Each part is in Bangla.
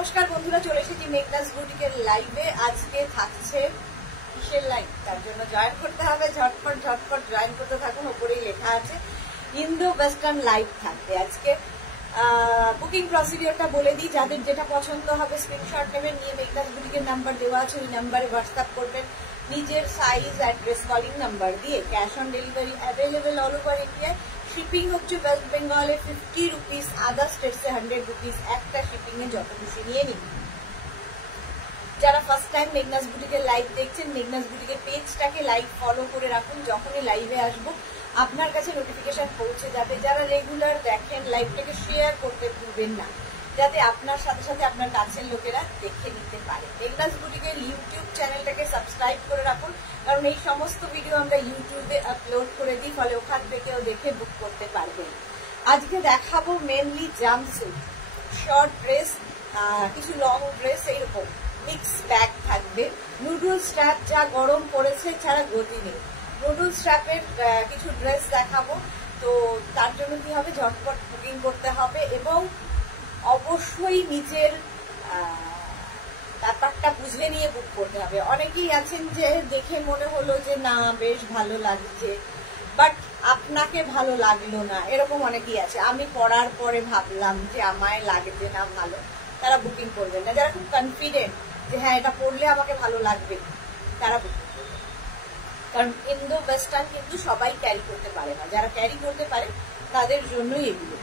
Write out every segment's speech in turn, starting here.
নমস্কার বন্ধুরা, চলে এসেছি মেঘনাস বুটিকের লাইভে। আজকে থাকছে কিসের লাইভ, তার জন্য জয়েন করতে হবে। ঝটপট ঝটপট জয়েন করতে থাকুন। ওপরেই লেখা আছে ইন্দো ওয়েস্টার্ন লাইভ থাকবে আজকে। বুকিং প্রসিডিওরটা বলে দিই, যাদের যেটা পছন্দ হবে স্ক্রিনশট নেবেন, নিয়ে মেঘনাস বুটিকের নাম্বার দেওয়া আছে, ওই নাম্বারে হোয়াটসঅ্যাপ করবেন নিজের সাইজ, অ্যাড্রেস, কলিং নাম্বার দিয়ে। Cash on delivery available all over India. Shipping হচ্ছে ওয়েস্ট বেঙ্গলে 50 রুপিস, আদার স্টেটসে 100 রুপিস। একটা শিপিং এ যত খুশি নিয়ে নিন। যারা ফার্স্ট টাইম মেঘনাস বুটিকের লাইভ দেখছেন, মেঘনাস বুটিকের পেজটাকে লাইভ ফলো করে রাখুন। যখনই লাইভে আসবো আপনার কাছে নোটিফিকেশন পৌঁছে যাবে। যারা রেগুলার দেখেন, লাইভটাকে শেয়ার করতে ভুলবেন না, যাতে আপনার সাথে সাথে আপনার কাছের লোকেরা দেখে নিতে পারে। মেঘনাস বুটিকের ইউটিউব চ্যানেলটাকে সাবস্ক্রাইব করে রাখুন, কারণ এই সমস্ত ভিডিও আমরা ইউটিউবে আপলোড করে দিই, ফলে ওখান থেকেও দেখে বুক করতে পারবেন। আজকে দেখাবো মেনলি জাম্পস্যুট, শর্ট ড্রেস, কিছু লং ড্রেস, এইরকম মিক্স ব্যাগ থাকবে। নুডল স্ট্র্যাপ, যা গরম পড়েছে ছাড়া গতি নেই। নুডল স্ট্র্যাপের কিছু ড্রেস দেখাবো। তো তার জন্য কি হবে, ঝটপট বুকিং করতে হবে এবং অবশ্যই নিজের ব্যাপারটা বুঝে নিয়ে বুক করতে হবে। অনেকেই আছেন যে দেখে মনে হলো যে না বেশ ভালো লাগছে, বাট আপনাকে ভালো লাগলো না, এরকম অনেকেই আছে। আমি পড়ার পরে ভাবলাম যে আমায় লাগছে না ভালো, তারা বুকিং করবেন না। যারা খুব কনফিডেন্ট যে হ্যাঁ এটা পড়লে আমাকে ভালো লাগবে, তারা বুকিং করবেন। কারণ ইন্দো ওয়েস্টার্ন কিন্তু সবাই ক্যারি করতে পারে না, যারা ক্যারি করতে পারে তাদের জন্যই এগুলো।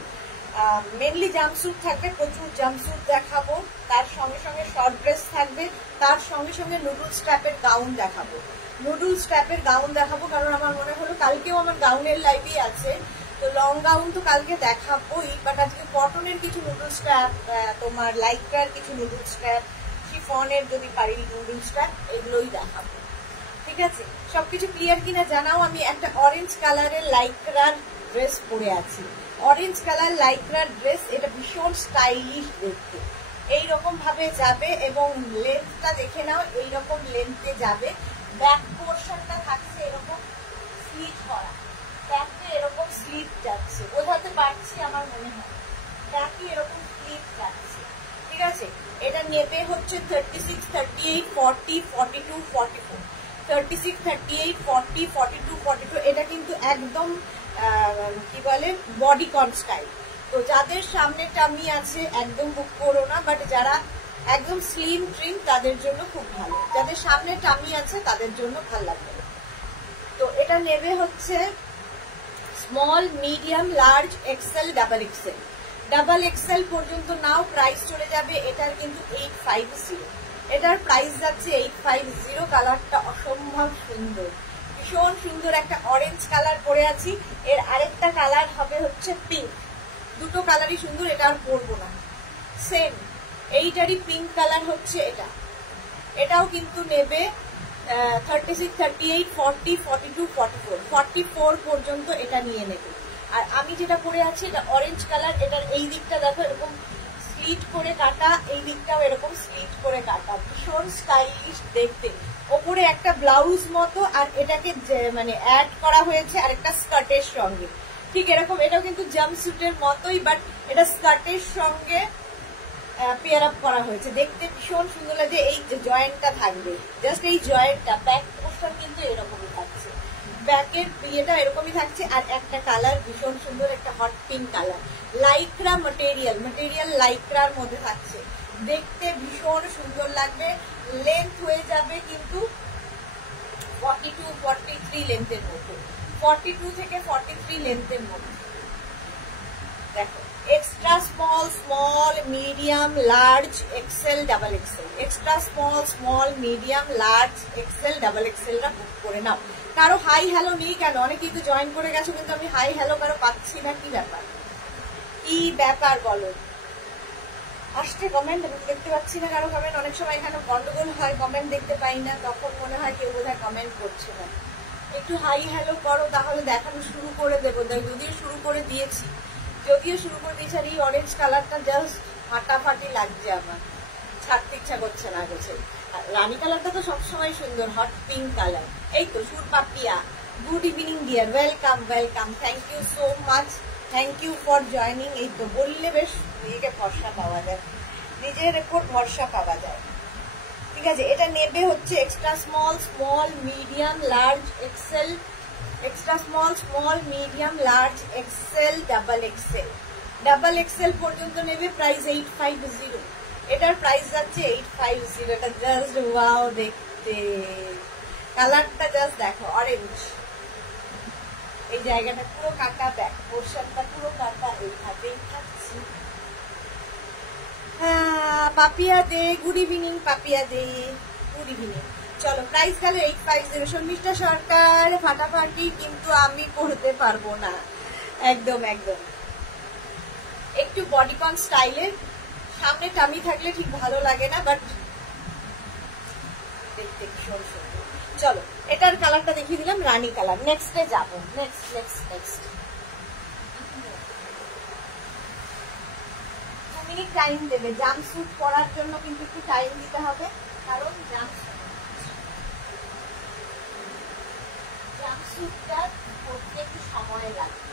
মেনলি জাম্পস্যুট থাকবে, প্রচুর জাম্পস্যুট দেখাবো। তার সঙ্গে সঙ্গে শর্ট ড্রেস থাকবে, তার সঙ্গে সঙ্গে নুডল স্ট্র্যাপের গাউন দেখাবো। নুডল স্ট্র্যাপের গাউন দেখাবো কারণ আমার মনে হলো কালকেও আমার গাউনের লাইভই আছে, তো লং গাউন তো কালকে দেখাবোই, বাট আজকে কটনের কিছু নুডল স্ট্র্যাপ, তোমার লাইক্রার কিছু নুডল স্ট্র্যাপ, শিফনের যদি পারি নুডল স্ট্র্যাপ, এগুলোই দেখাবো। ঠিক আছে, সবকিছু ক্লিয়ার কিনা জানাও। আমি একটা অরেঞ্জ কালারের লাইক্রার ড্রেস পরে আছি। অরেঞ্জ কালার লাইক্রার ড্রেস, এটা ভীষণ স্টাইলিশ দেখতে। এইরকম ভাবে যাবে এবং লেন্থটা দেখে নাও, এইরকম লেন্থে যাবে। ব্যাক পোর্শনটা থাকছে এরকম স্লিট করা, ব্যাকে এরকম স্লিট যাচ্ছে, বোঝাতে পারছি আমার মনে হয়, ব্যাকে এরকম স্লিট যাচ্ছে। ঠিক আছে, এটা নেবে হচ্ছে 36, 38, 40, 42, 44। 36, 38, 40, 42, 42। এটা কিন্তু একদম কি বলে বডিকন স্টাইল। তো যাদের সামনে টামি আছে একদম বুক করো না, বাট যারা একদম স্লিম ট্রিম তাদের জন্য খুব ভালো। যাদের সামনে টামি আছে তাদের জন্য ভালো লাগবে। তো এটা নেবে হচ্ছে small, medium, large, XL, double XL. Double XL পর্যন্ত নাও, প্রাইস চলে যাবে এটার কিন্তু 850। এটার প্রাইস যাচ্ছে 850। কালারটা অসম্ভব সুন্দর, ভীষণ সুন্দর একটা অরেঞ্জ কালার পরে আছি। এর আরেকটা কালার হবে হচ্ছে পিঙ্ক। দুটো কালারই সুন্দর, এটা আর পরবো না। সেম এইটারই পিঙ্ক কালার হচ্ছে এটা। এটাও কিন্তু নেবে 36, 38, 40, 42, 44, 44 পর্যন্ত এটা নিয়ে নেবে। আর আমি যেটা পরে আছি এটা অরেঞ্জ কালার। এটার এই দিকটা দেখো এরকম স্লিট করে কাটা, এই দিকটাও এরকম স্লিট করে কাটা, ভীষণ স্টাইলিশ দেখতে। ওপরে একটা ব্লাউজ মতো, আর এটাকে মানে অ্যাড করা হয়েছে আর একটা স্কার্টের সঙ্গে। ঠিক এরকম, এটাও কিন্তু জাম্পস্যুটের মতোই, বাট এটা স্কার্টের সঙ্গে পেয়ার আপ করা হয়েছে। দেখতে ভীষণ সুন্দর লাগে। এই জয়েন্টটা থাকবে, জাস্ট এই জয়েন্টটা, ব্যাক পোর্শন কিন্তু এরকমই থাকছে, ব্যাকের ইয়েটা এরকমই থাকছে। আর একটা কালার ভীষণ সুন্দর, একটা hot pink colour, lycra material লাইক্রার মধ্যে থাকছে। দেখতে ভীষণ সুন্দর লাগবে। লেন্থ হয়ে যাবে কিন্তু 42, 43 লেন্থের মধ্যে, 42 থেকে 43 লেন্থের মধ্যে। দেখো, extra small, small, medium, large, XL, double XL. Extra small, small, medium, large, XL, double এক্সেলটা বুক করে নাও। কারো হাই হ্যালো নেই কেন? অনেকেই তো জয়েন করে গেছো, কিন্তু আমি হাই হ্যালো কারো পাচ্ছি না। কি ব্যাপার, কি ব্যাপার বলো? আসছে কমেন্ট, আমি দেখতে পাচ্ছি না কারো কমেন্ট। অনেক সময় এখানে গন্ডগোল হয়, কমেন্ট দেখতে পাই না, তখন মনে হয় কেউ বোধহয় কমেন্ট করছে না। একটু হাই হ্যালো করো, তাহলে দেখানো শুরু করে দেবো। যদিও শুরু করে দিয়েছি, আর এই অরেঞ্জ কালারটা জাস্ট ফাটাফাটি লাগছে, আমার ছাড়তে ইচ্ছা করছে না গেছে। রানী কালারটা তো সবসময় সুন্দর, হট পিঙ্ক কালার। এই তো Sur Papiya, good evening dear, welcome welcome, thank you so much, thank you for joining. এই তো বললে বেশ নিজেকে ফর্সা পাওয়া যায়, নিজে সাইজের উপর ভরসা পাওয়া যায়, ঠিক আছে। এটা নেবে হচ্ছে extra small, small, medium, large, XL, extra small, small, medium, large, XL, double XL. Double XL পর্যন্ত নেবে, প্রাইস 850। এটার প্রাইস যাচ্ছে 850। এটা জাস্ট ওয়াও দেখতে, কালারটা জাস্ট দেখো, অরেঞ্জ। এই জায়গাটা পুরো কাটা, ব্যাক পোর্শনটা পুরো কাটা, এইভাবেই থাকছে। পাপিয়া দে, গুড ইভিনিং পাপিয়া দে, গুড ইভিনিং। চলো, প্রাইস গেল 850। শর্মিষ্ঠা সরকার ফাটাফাটি, কিন্তু আমি পড়তে পারবো না। একদম একদম, একটু বডিকন স্টাইলের, সামনে টামি থাকলে ঠিক ভালো লাগে না, বাট দেখতে ভীষণ সুন্দর। চলো, এটার কালারটা দেখিয়ে দিলাম, রানী কালার। নেক্সটে যাবো, next next next. 2 minute time দেবে, জাম্পস্যুট পরার জন্য কিন্তু একটু টাইম দিতে হবে, কারণ জাম্পস্যুটটা করতে একটু সময় লাগবে।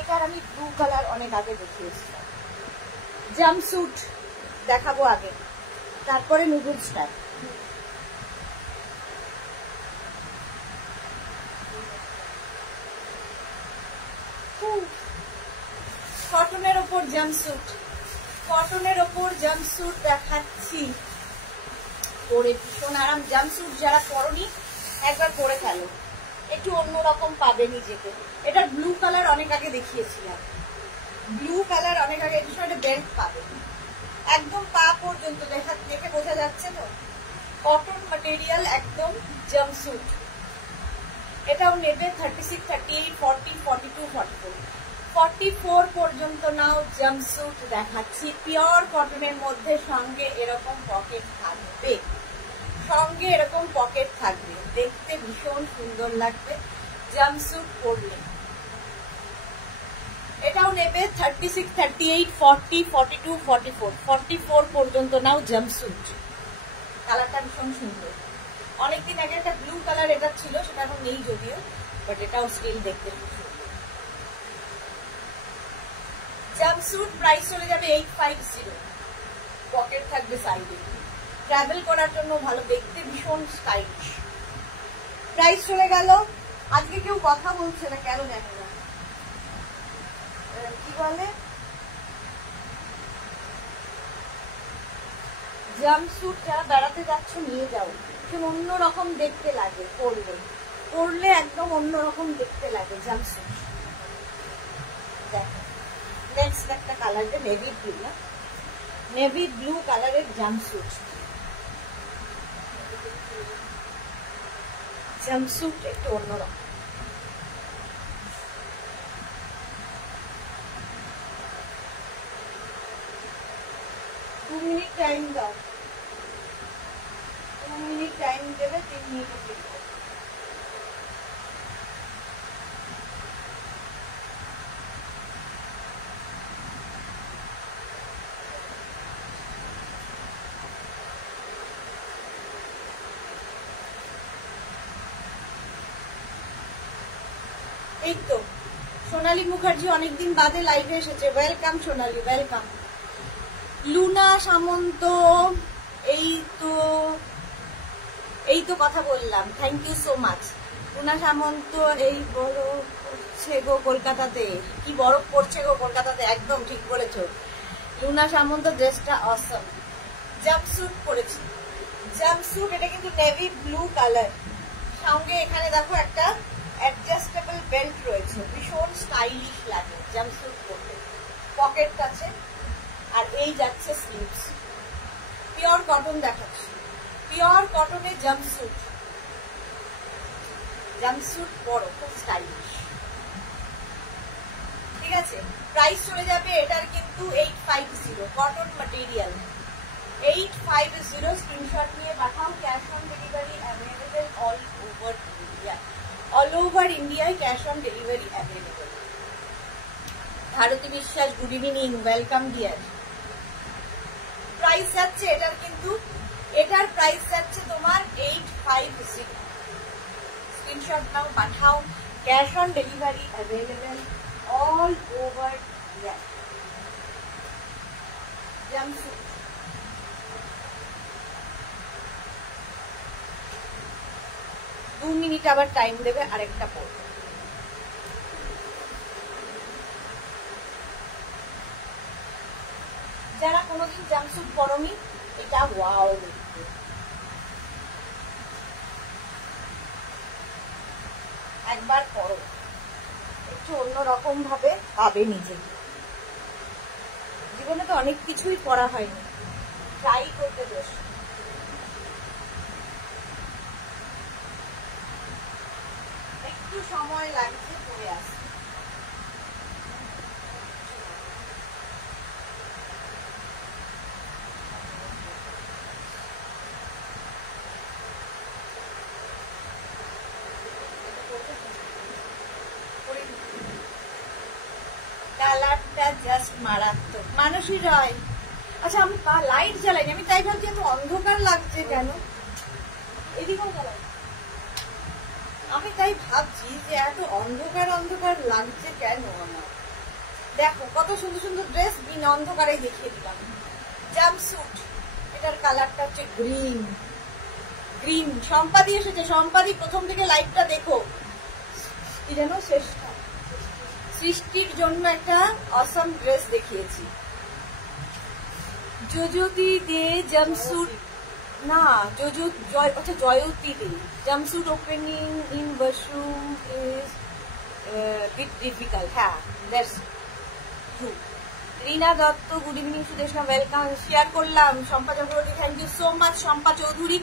এটার আমি ব্লু কালার অনেক আগে দেখিয়েছিলাম। জাম্পস্যুট দেখাবো আগে, তারপরে নুডলস স্টাইল। কটনের ওপর জাম্পস্যুট, কটনের ওপর জাম্পস্যুট দেখাচ্ছি, পরে ভীষণ আরাম। জাম্পস্যুট যারা পরনি একবার পরে ফেলো, একটু অন্যরকম পাবে নিজেকে। এটার ব্লু কালার অনেক আগে দেখিয়েছিলাম, ব্লু কালার অনেক আগে। এটার সঙ্গে বেল্ট পাবে, একদম পা পর্যন্ত দেখে বোঝা যাচ্ছে তো, কটন ম্যাটেরিয়াল, একদম জাম্পস্যুট। এটাও নেবে 36, 38, 40, 42, 44, 44 পর্যন্ত নাও জাম্পস্যুট দেখাচ্ছি। পিওর কটনের মধ্যে, সঙ্গে এরকম পকেট থাকবে, সঙ্গে এরকম পকেট থাকবে, দেখতে ভীষণ সুন্দর লাগবে জাম্পস্যুট পরলে। এটাও নেবে 36, 38, 40, 42, 44, 44 পর্যন্ত নাও জাম্পস্যুট। কালারটা ভীষণ সুন্দর। অনেকদিন আগে একটা ব্লু কালার এটা ছিল, সেটা এখন নেই যদিও, বাট এটাও স্টিল দেখতে খুব সুন্দর। জাম্পস্যুট প্রাইস চলে যাবে 850। পকেট থাকবে সাইডে, ট্রাভেল করার জন্য ভালো, দেখতে ভীষণ স্টাইলিশ। প্রাইস চলে গেল। আজকে কেউ কথা বলছে না কেন জানি না, কি বলে, জাম্পস্যুট যারা বেড়াতে যাচ্ছ নিয়ে যাও, অন্যরকম দেখতে লাগে পরলে, পরলে একদম অন্যরকম দেখতে লাগে জাম্পস্যুট। দেখো নেক্সট একটা কালারটা নেভি ব্লু, না নেভি ব্লু কালারের জাম্পস্যুট। জাম্পস্যুট একটু অন্যরকম। दो मिनट टाइम दाओ, 2 মিনিট টাইম দেবে, 3 মিনিট ফিরবো। এই তো সোনালী মুখার্জি অনেকদিন বাদে লাইভে এসেছে, ওয়েলকাম সোনালী, ওয়েলকাম। লুনা সামন্ত, এই তো কথা বললাম, thank you so much. Luna Samanta, এই বরফ পড়ছে গো কলকাতাতে, কি বরফ পড়ছে গো কলকাতাতে, একদম ঠিক বলেছো লুনা সামন্ত। ড্রেসটা অসম, জাম্পস্যুট পরেছি, জাম্পস্যুট। এটা কিন্তু নেভি ব্লু কালার, সঙ্গে এখানে দেখো একটা অ্যাডজাস্টেবল বেল্ট রয়েছে, ভীষণ স্টাইলিশ লাগে জাম্পস্যুট পরতে। পকেট আছে, আর এই যাচ্ছে স্লিভস। পিওর কটন দেখাচ্ছি, পিওর কটনের জাম্পস্যুট। জাম্পস্যুট বড়, খুব স্টাইলিশ, ঠিক আছে। প্রাইস চলে যাবে এটার কিন্তু 850। কটন ম্যাটেরিয়াল 850 স্ক্রিনশট নিয়ে পাঠাও cash on delivery available all over India all over ইন্ডিয়ায় cash on delivery available Bharati Biswas good evening welcome dear price যাচ্ছে এটার কিন্তু এটার প্রাইস যাচ্ছে তোমার 850 স্ক্রিনশট নাও পাঠাও cash on delivery available all over India jumpsuit 2 minute আবার টাইম দেবে আরেকটা পড়বে যারা কোনোদিন জাম্পস্যুট পরোনি এটা ওয়াও দেখতে একবার পরো একটু অন্যরকম ভাবে পাবে নিজেকে জীবনে তো অনেক কিছুই করা হয়নি ট্রাই করতে বেশ একটু সময় লাগছে পরে আসতে কালারটা জাস্ট মারাত্মক মানসী রয় আচ্ছা আমি লাইট জ্বালাইনি আমি তাই ভাবছি এত অন্ধকার লাগছে কেন এদিকেও জ্বালাই আমি তাই ভাবছি যে এত অন্ধকার অন্ধকার লাগছে কেন আমার দেখো কত সুন্দর সুন্দর ড্রেস বিন অন্ধকারে দেখিয়ে দিলাম জাম্পস্যুট এটার কালারটা হচ্ছে গ্রিন গ্রিন সম্পাদি এসেছে সম্পাদি প্রথম থেকে লাইটটা দেখো কি যেন শেষটা সৃষ্টির জন্য একটা অসম ড্রেস দেখিয়েছি জয়তী দে জাম্পস্যুট না আচ্ছা Jayati Dey jumpsuit opening in washroom is bit difficult হ্যাঁ that's true Rina Dutta good evening Sudeshna welcome share করলাম Shampa Chakraborty thank you so much Shampa Chowdhury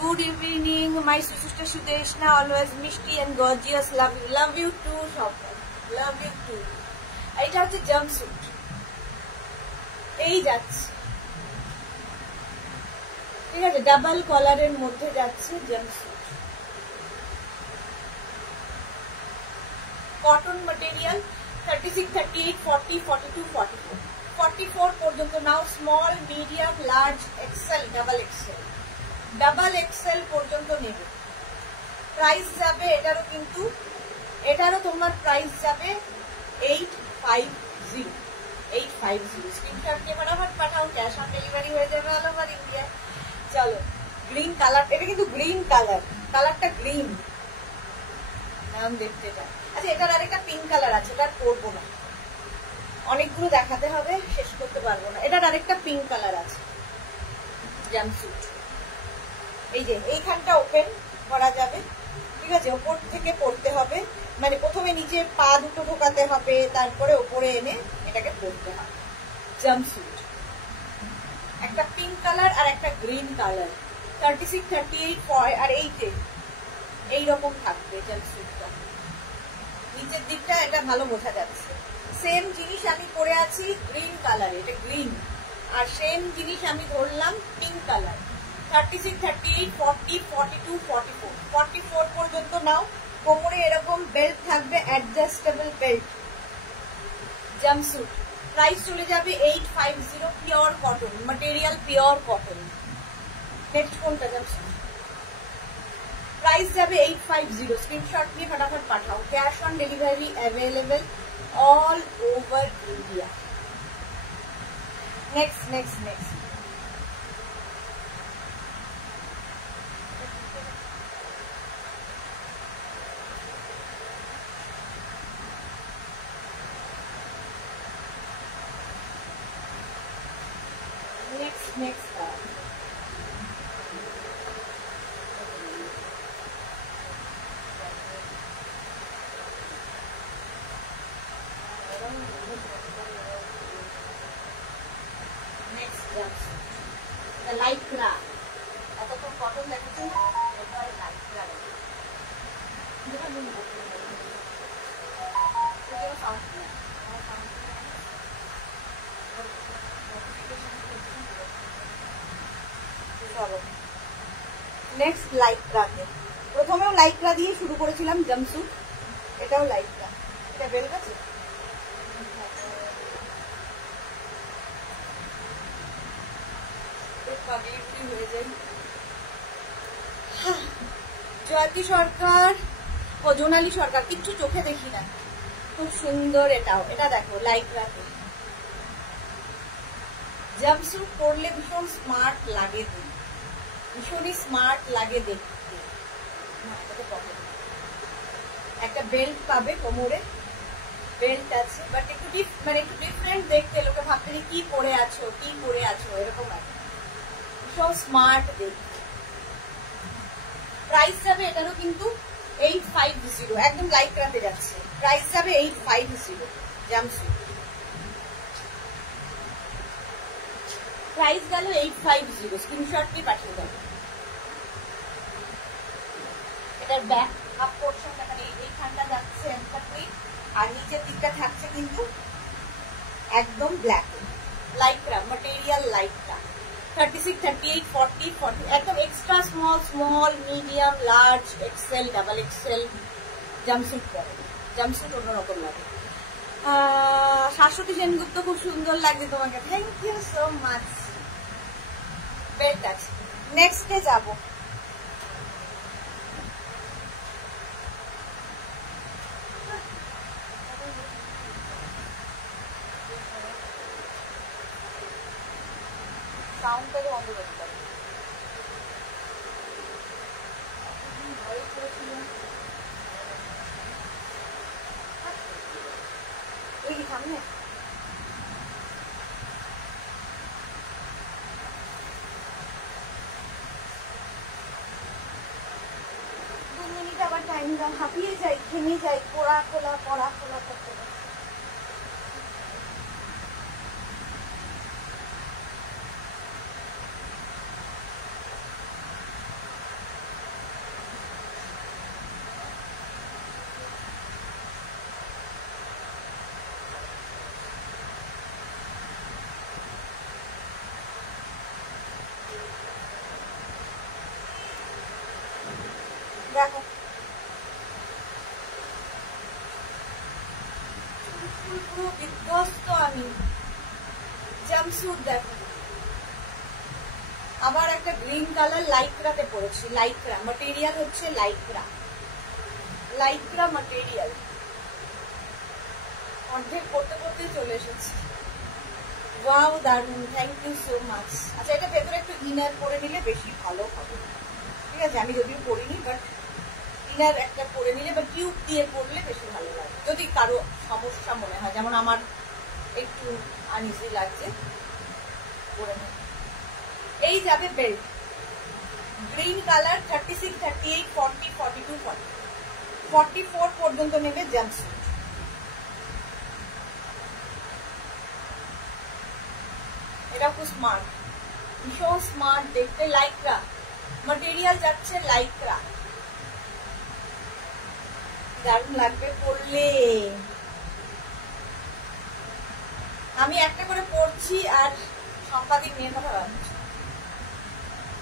good evening my sister Sudeshna always মিষ্টি and gorgeous love you too Shampa love you too এইটা হচ্ছে জাম্পস্যুট এই যাচ্ছে ঠিক আছে ডাবল কলারের মধ্যে যাচ্ছে জাম্পস্যুট কটন ম্যাটেরিয়াল 36, 38, 40, 42, 44 44 পর্যন্ত নাও small medium large XL double XL পর্যন্ত নেবে প্রাইস যাবে এটারও তোমার প্রাইস যাবে 850 স্ক্রিনশট নিয়ে ফটাফট পাঠাও ক্যাশ অন ডেলিভারি হয়ে যাবে অল ওভার ইন্ডিয়া চলো গ্রিন কালার এটা কিন্তু গ্রিন কালারটা গ্রিন নাম দেখতে এটা আচ্ছা এটার আরেকটা পিঙ্ক কালার আছে এটা পরবো না অনেকগুলো দেখাতে হবে শেষ করতে পারবো না এটার আরেকটা পিঙ্ক কালার আছে জাম্পস্যুট এই যে এইখানটা ওপেন করা যাবে ঠিক আছে ওপর থেকে পরতে হবে মানে প্রথমে নিচে পা দুটো ঢোকাতে হবে তারপরে ওপরে এনে এটাকে পরতে হবে জাম্পস্যুট একটা পিঙ্ক কালার আর একটা গ্রিন কালার 36, 38 আর 8 এইরকম থাকবে জাম্পস্যুটটা নিচের দিকটা এটা ভালো বোঝা যাচ্ছে সেম জিনিস আমি পরে আছি গ্রিন কালারে এটা গ্রিন আর সেম জিনিস আমি ধরলাম পিঙ্ক কালার 36, 38, 40, 42, 44 44 পর্যন্ত নাও কোমরে এরকম বেল্ট থাকবে অ্যাডজাস্টেবল বেল্ট জাম্পস্যুট প্রাইস চলে যাবে 850 pure cotton material pure cotton next কোনটা জাম্পস্যুট প্রাইস যাবে 850 স্ক্রিনশট নিয়ে ফটাফট পাঠাও cash on delivery available all over India next light না এতক্ষণ কটন দেখাচ্ছি এরপরে লাইট চলো নেক্সট লাইক্রাতে, প্রথমেও লাইক্রা দিয়ে শুরু করেছিলাম জাম্পস্যুট, এটাও লাইক্রা। এটা বেল গেছে, হয়ে যায়। জয়ন্তী সরকার ও জোনালী সরকার, কিচ্ছু চোখে দেখি না, খুব সুন্দর। এটাও, এটা দেখো লাইক্রাতে জাম্পস্যুট পরলে ভীষণ স্মার্ট লাগে, ভীষণই স্মার্ট লাগে দেখতে। একটা বেল্ট পাবে কোমরে, বেল্ট আছে, বাট একটু মানে একটু ডিফারেন্ট দেখতে, লোকে ভাবতে কি পরে আছো কি পরে আছো এরকম আছে, ভীষণ স্মার্ট দেখতে। প্রাইস যাবে এটারও কিন্তু 850, একদম লাইক্রাতে যাচ্ছে। প্রাইস যাবে 850 জাম্পস্যুট, প্রাইস গেল 850। স্ক্রিনশট দিয়ে পাঠিয়ে দেবো। এটার ব্যাক আপ পোর্শনটা মানে এইখানটা যাচ্ছে আর নিচের দিকটা থাকছে কিন্তু একদম ব্ল্যাক, লাইক্রা ম্যাটেরিয়াল লাইক্রা। 36, 38, 40, 40 একদম extra small, small, medium, large, XL, double XL jumpsuit পরে। জাম্পস্যুট অন্যরকম লাগে। শাশ্বতী সেনগুপ্ত, খুব সুন্দর লাগছে তোমাকে, thank you so much. Belt আছে। নেক্সটে যাবো, সাউন্ডটাকে বন্ধ করতে পারি। ওই সামনে আবার টাইম দাও, হাঁপিয়ে যাই, থেমে যাই, পড়া খোলা করতে। দেখো পুরো বিধ্বস্ত আমি। জাম্পস্যুট দেখো, আবার একটা গ্রিন কালার লাইক্রাতে পড়েছি। লাইক্রা ম্যাটেরিয়াল হচ্ছে লাইক্রা, লাইক্রা ম্যাটেরিয়াল। অর্ধেক করতে করতে চলে এসেছি। ওয়াও, দারুন, থ্যাংক ইউ সো মাচ। আচ্ছা, এটা ভেতরে একটু ইনার পরে নিলে বেশি ভালো হবে, ঠিক আছে? আমি যদিও পরিনি, বাট ইনার একটা পরে নিলে বা টিউব দিয়ে পরলে বেশি ভালো লাগে, যদি কারো সমস্যা মনে হয়, যেমন আমার একটু আনইজি লাগছে পরে নেব। এই যাবে বেল্ট, গ্রিন কালার, 36, 38, 40, 42, 40, 44 পর্যন্ত নেবে জাম্পস্যুট। এটা খুব স্মার্ট, ভীষণ স্মার্ট দেখতে। লাইক্রা ম্যাটেরিয়াল যাচ্ছে, লাইক্রা, দারুণ লাগবে পরলে। আমি একটা করে পরছি আর সম্পাদিক মেয়ের কথা ভাবছি,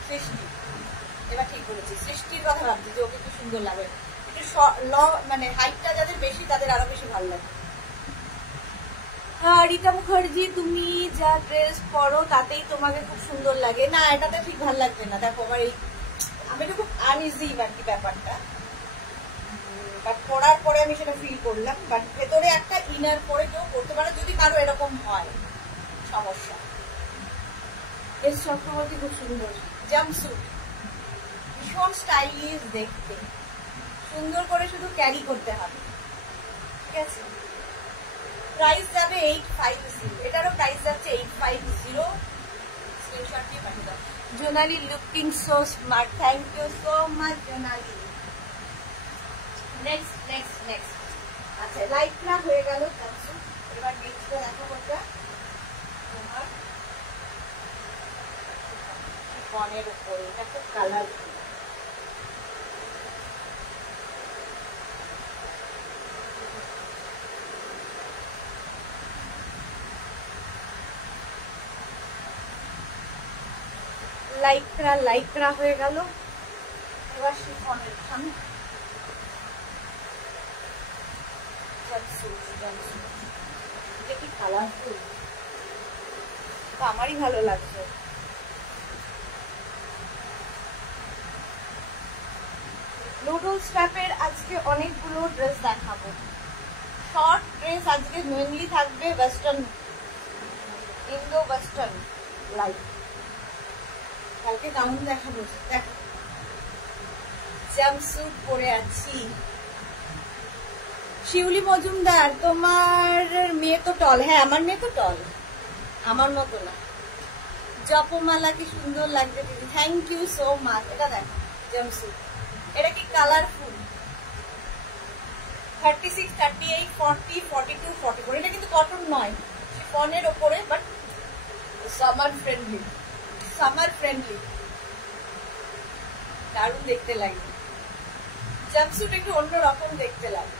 সৃষ্টি। এবার ঠিক বলেছি, সৃষ্টির কথা ভাবছি যে ওকে খুব সুন্দর লাগবে। একটু মানে হাইটটা যাদের বেশি তাদের আরো বেশি ভালো লাগে। রীতা মুখার্জি, তুমি যা ড্রেস পরো তাতেই তোমাকে খুব সুন্দর লাগে। না, এটাতে ঠিক ভালো লাগবে না। দেখো আমার এই, আমি একটু খুব আনইজি আর কি ব্যাপারটা, বাট পরার পরে আমি সেটা ফিল করলাম। বাট ভেতরে একটা ইনার পরে কেউ করতে পারে, যদি কারো এরকম হয় সমস্যা। এস চক্রবর্তী, খুব সুন্দর জাম্পস্যুট, ভীষণ স্টাইলিশ দেখতে, সুন্দর করে শুধু ক্যারি করতে হবে, ঠিক আছে? প্রাইস যাবে 850, এটারও প্রাইস যাচ্ছে 850। স্ক্রিনশট দিয়ে পাঠিয়ে দাও। Jonali looking so smart, thank you so much Jonali. Next next next, আচ্ছা লাইক্রা হয়ে গেল জাম্পস্যুট। এবার নেক্সটটা দেখো কোনটা, তোমার বনের উপরে, এটা খুব কালারফুল। লাইকরা লাইকরা হয়ে গেল। এবার শিফনের সামনে এটা কি কালারফুল, আমারই ভালো লাগছে। নুডলস ট্যাপের আজকে অনেকগুলো ড্রেস দেখাবো। শর্ট ড্রেস আজকে মেনলি থাকবে ওয়েস্টার্ন, ইন্দো ওয়েস্টার্ন লাইক। কালকে গাউন দেখাবো, দেখো জাম্পস্যুট পরে আছি। শিউলি মজুমদার, তোমার মেয়ে তো টল। হ্যাঁ আমার মেয়ে তো টল, আমার মতো না। জপমালা কি সুন্দর লাগছে দিদি, থ্যাংক ইউ সো মাচ। এটা দেখো জাম্পস্যুট, এটা কি কালারফুল। 36, 38, 40, 42, 44। এটা কিন্তু কটন নয়, শিফনের ওপরে, but summer friendly, summer friendly, দারুণ দেখতে লাগে। জাম্পস্যুট একটু অন্যরকম দেখতে লাগে।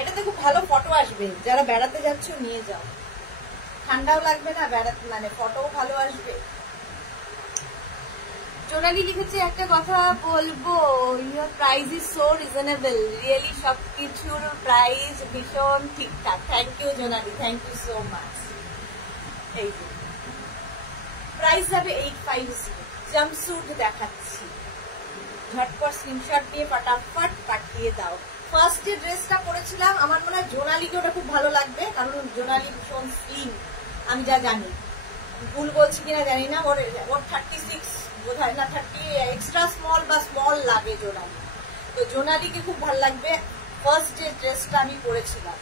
এটাতে খুব ভালো ফটো আসবে, যারা বেড়াতে যাচ্ছ নিয়ে যাও, ঠান্ডাও লাগবে না, বেড়াতে মানে ফটোও ভালো আসবে। জোনালি লিখেছে একটা কথা বলবো, your price is so reasonable, really সবকিছুর প্রাইস ভীষণ ঠিকঠাক। Thank you Jonali, thank you so much. এই প্রাইস যাবে 850। জাম্পস্যুট দেখাচ্ছি, ঝটপট স্ক্রিনশট দিয়ে ফটাফট পাঠিয়ে দাও। ফার্স্ট যে ড্রেসটা পরেছিলাম, আমার মনে হয় জোনালিকে ওটা খুব ভালো লাগবে, কারণ জোনালি ভীষণ স্লিম, আমি যা জানি, ভুল বলছি কিনা জানি না। ওর 36 বোধ হয় না, 30 এক্সট্রা স্মল বা স্মল লাগে জোনালি, তো জোনালিকে খুব ভালো লাগবে। ফার্স্ট যে ড্রেসটা আমি পরেছিলাম।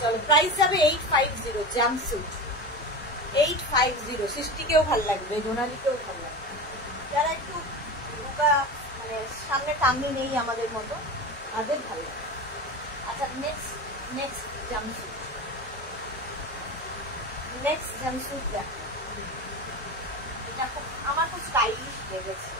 চলো প্রাইস যাবে 850 জাম্পস্যুট, 850। সৃষ্টিকেও ভালো লাগবে, জোনালিকেও ভালো লাগবে, যারা একটু মানে সামনে টাঙ্গি নেই আমাদের মতো, তাদের ভালো লাগে। আচ্ছা নেক্সট জাম্পস্যুট, নেক্সট জাম্পস্যুট দেখো, এটা খুব আমার খুব স্টাইলিশ লেগেছে।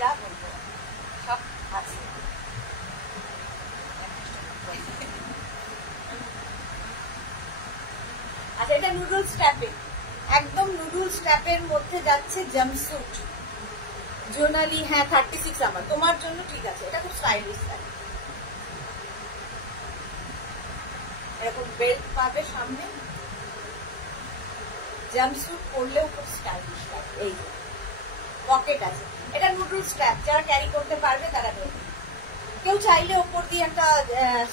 যা বলবো সব আছে। আচ্ছা এটা নুডলস ট্যাপে, একদম নুডলস ট্যাপের মধ্যে যাচ্ছে জাম্পস্যুট জোনালি। হ্যাঁ 36 আমার, তোমার জন্য ঠিক আছে। এটা খুব স্টাইলিশ লাগে, এরকম বেল্ট পাবে সামনে, জাম্পস্যুট পরলেও খুব স্টাইলিশ লাগে। এই পকেট আছে, এটা নুডলস ট্যাপ, যারা ক্যারি করতে পারবে তারা নেবে। কেউ চাইলে ওপর দিয়ে একটা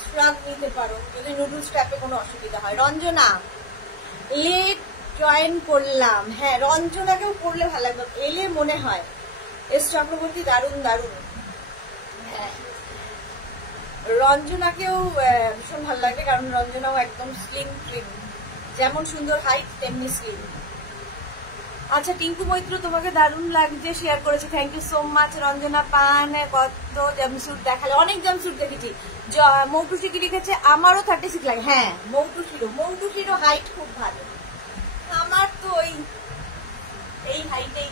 স্ট্রাগ নিতে পারো যদি নুডলস ট্যাপে কোনো অসুবিধা হয়। রঞ্জনা লেট জয়েন করলাম, হ্যাঁ রঞ্জনাকেও পড়লে ভালো লাগবে, এলে মনে হয়। এস চক্রবর্তী দারুণ দারুণ, হ্যাঁ রঞ্জনাকেও ভীষণ ভালো লাগবে, কারণ রঞ্জনাও একদম স্লিম ট্রিম, যেমন সুন্দর হাইট তেমনি স্লিম। আচ্ছা টিঙ্কু মৈত্র, তোমাকে দারুণ লাগছে, শেয়ার করেছে, thank you so much. Ranjana Pan, কত জাম্পস্যুট দেখালে, অনেক জাম্পস্যুট দেখেছি। মৌটুসি কি লিখেছে, আমারও 36 লাগে। হ্যাঁ মৌটুসিরও হাইট খুব ভালো, আমার তো এই হাইটেই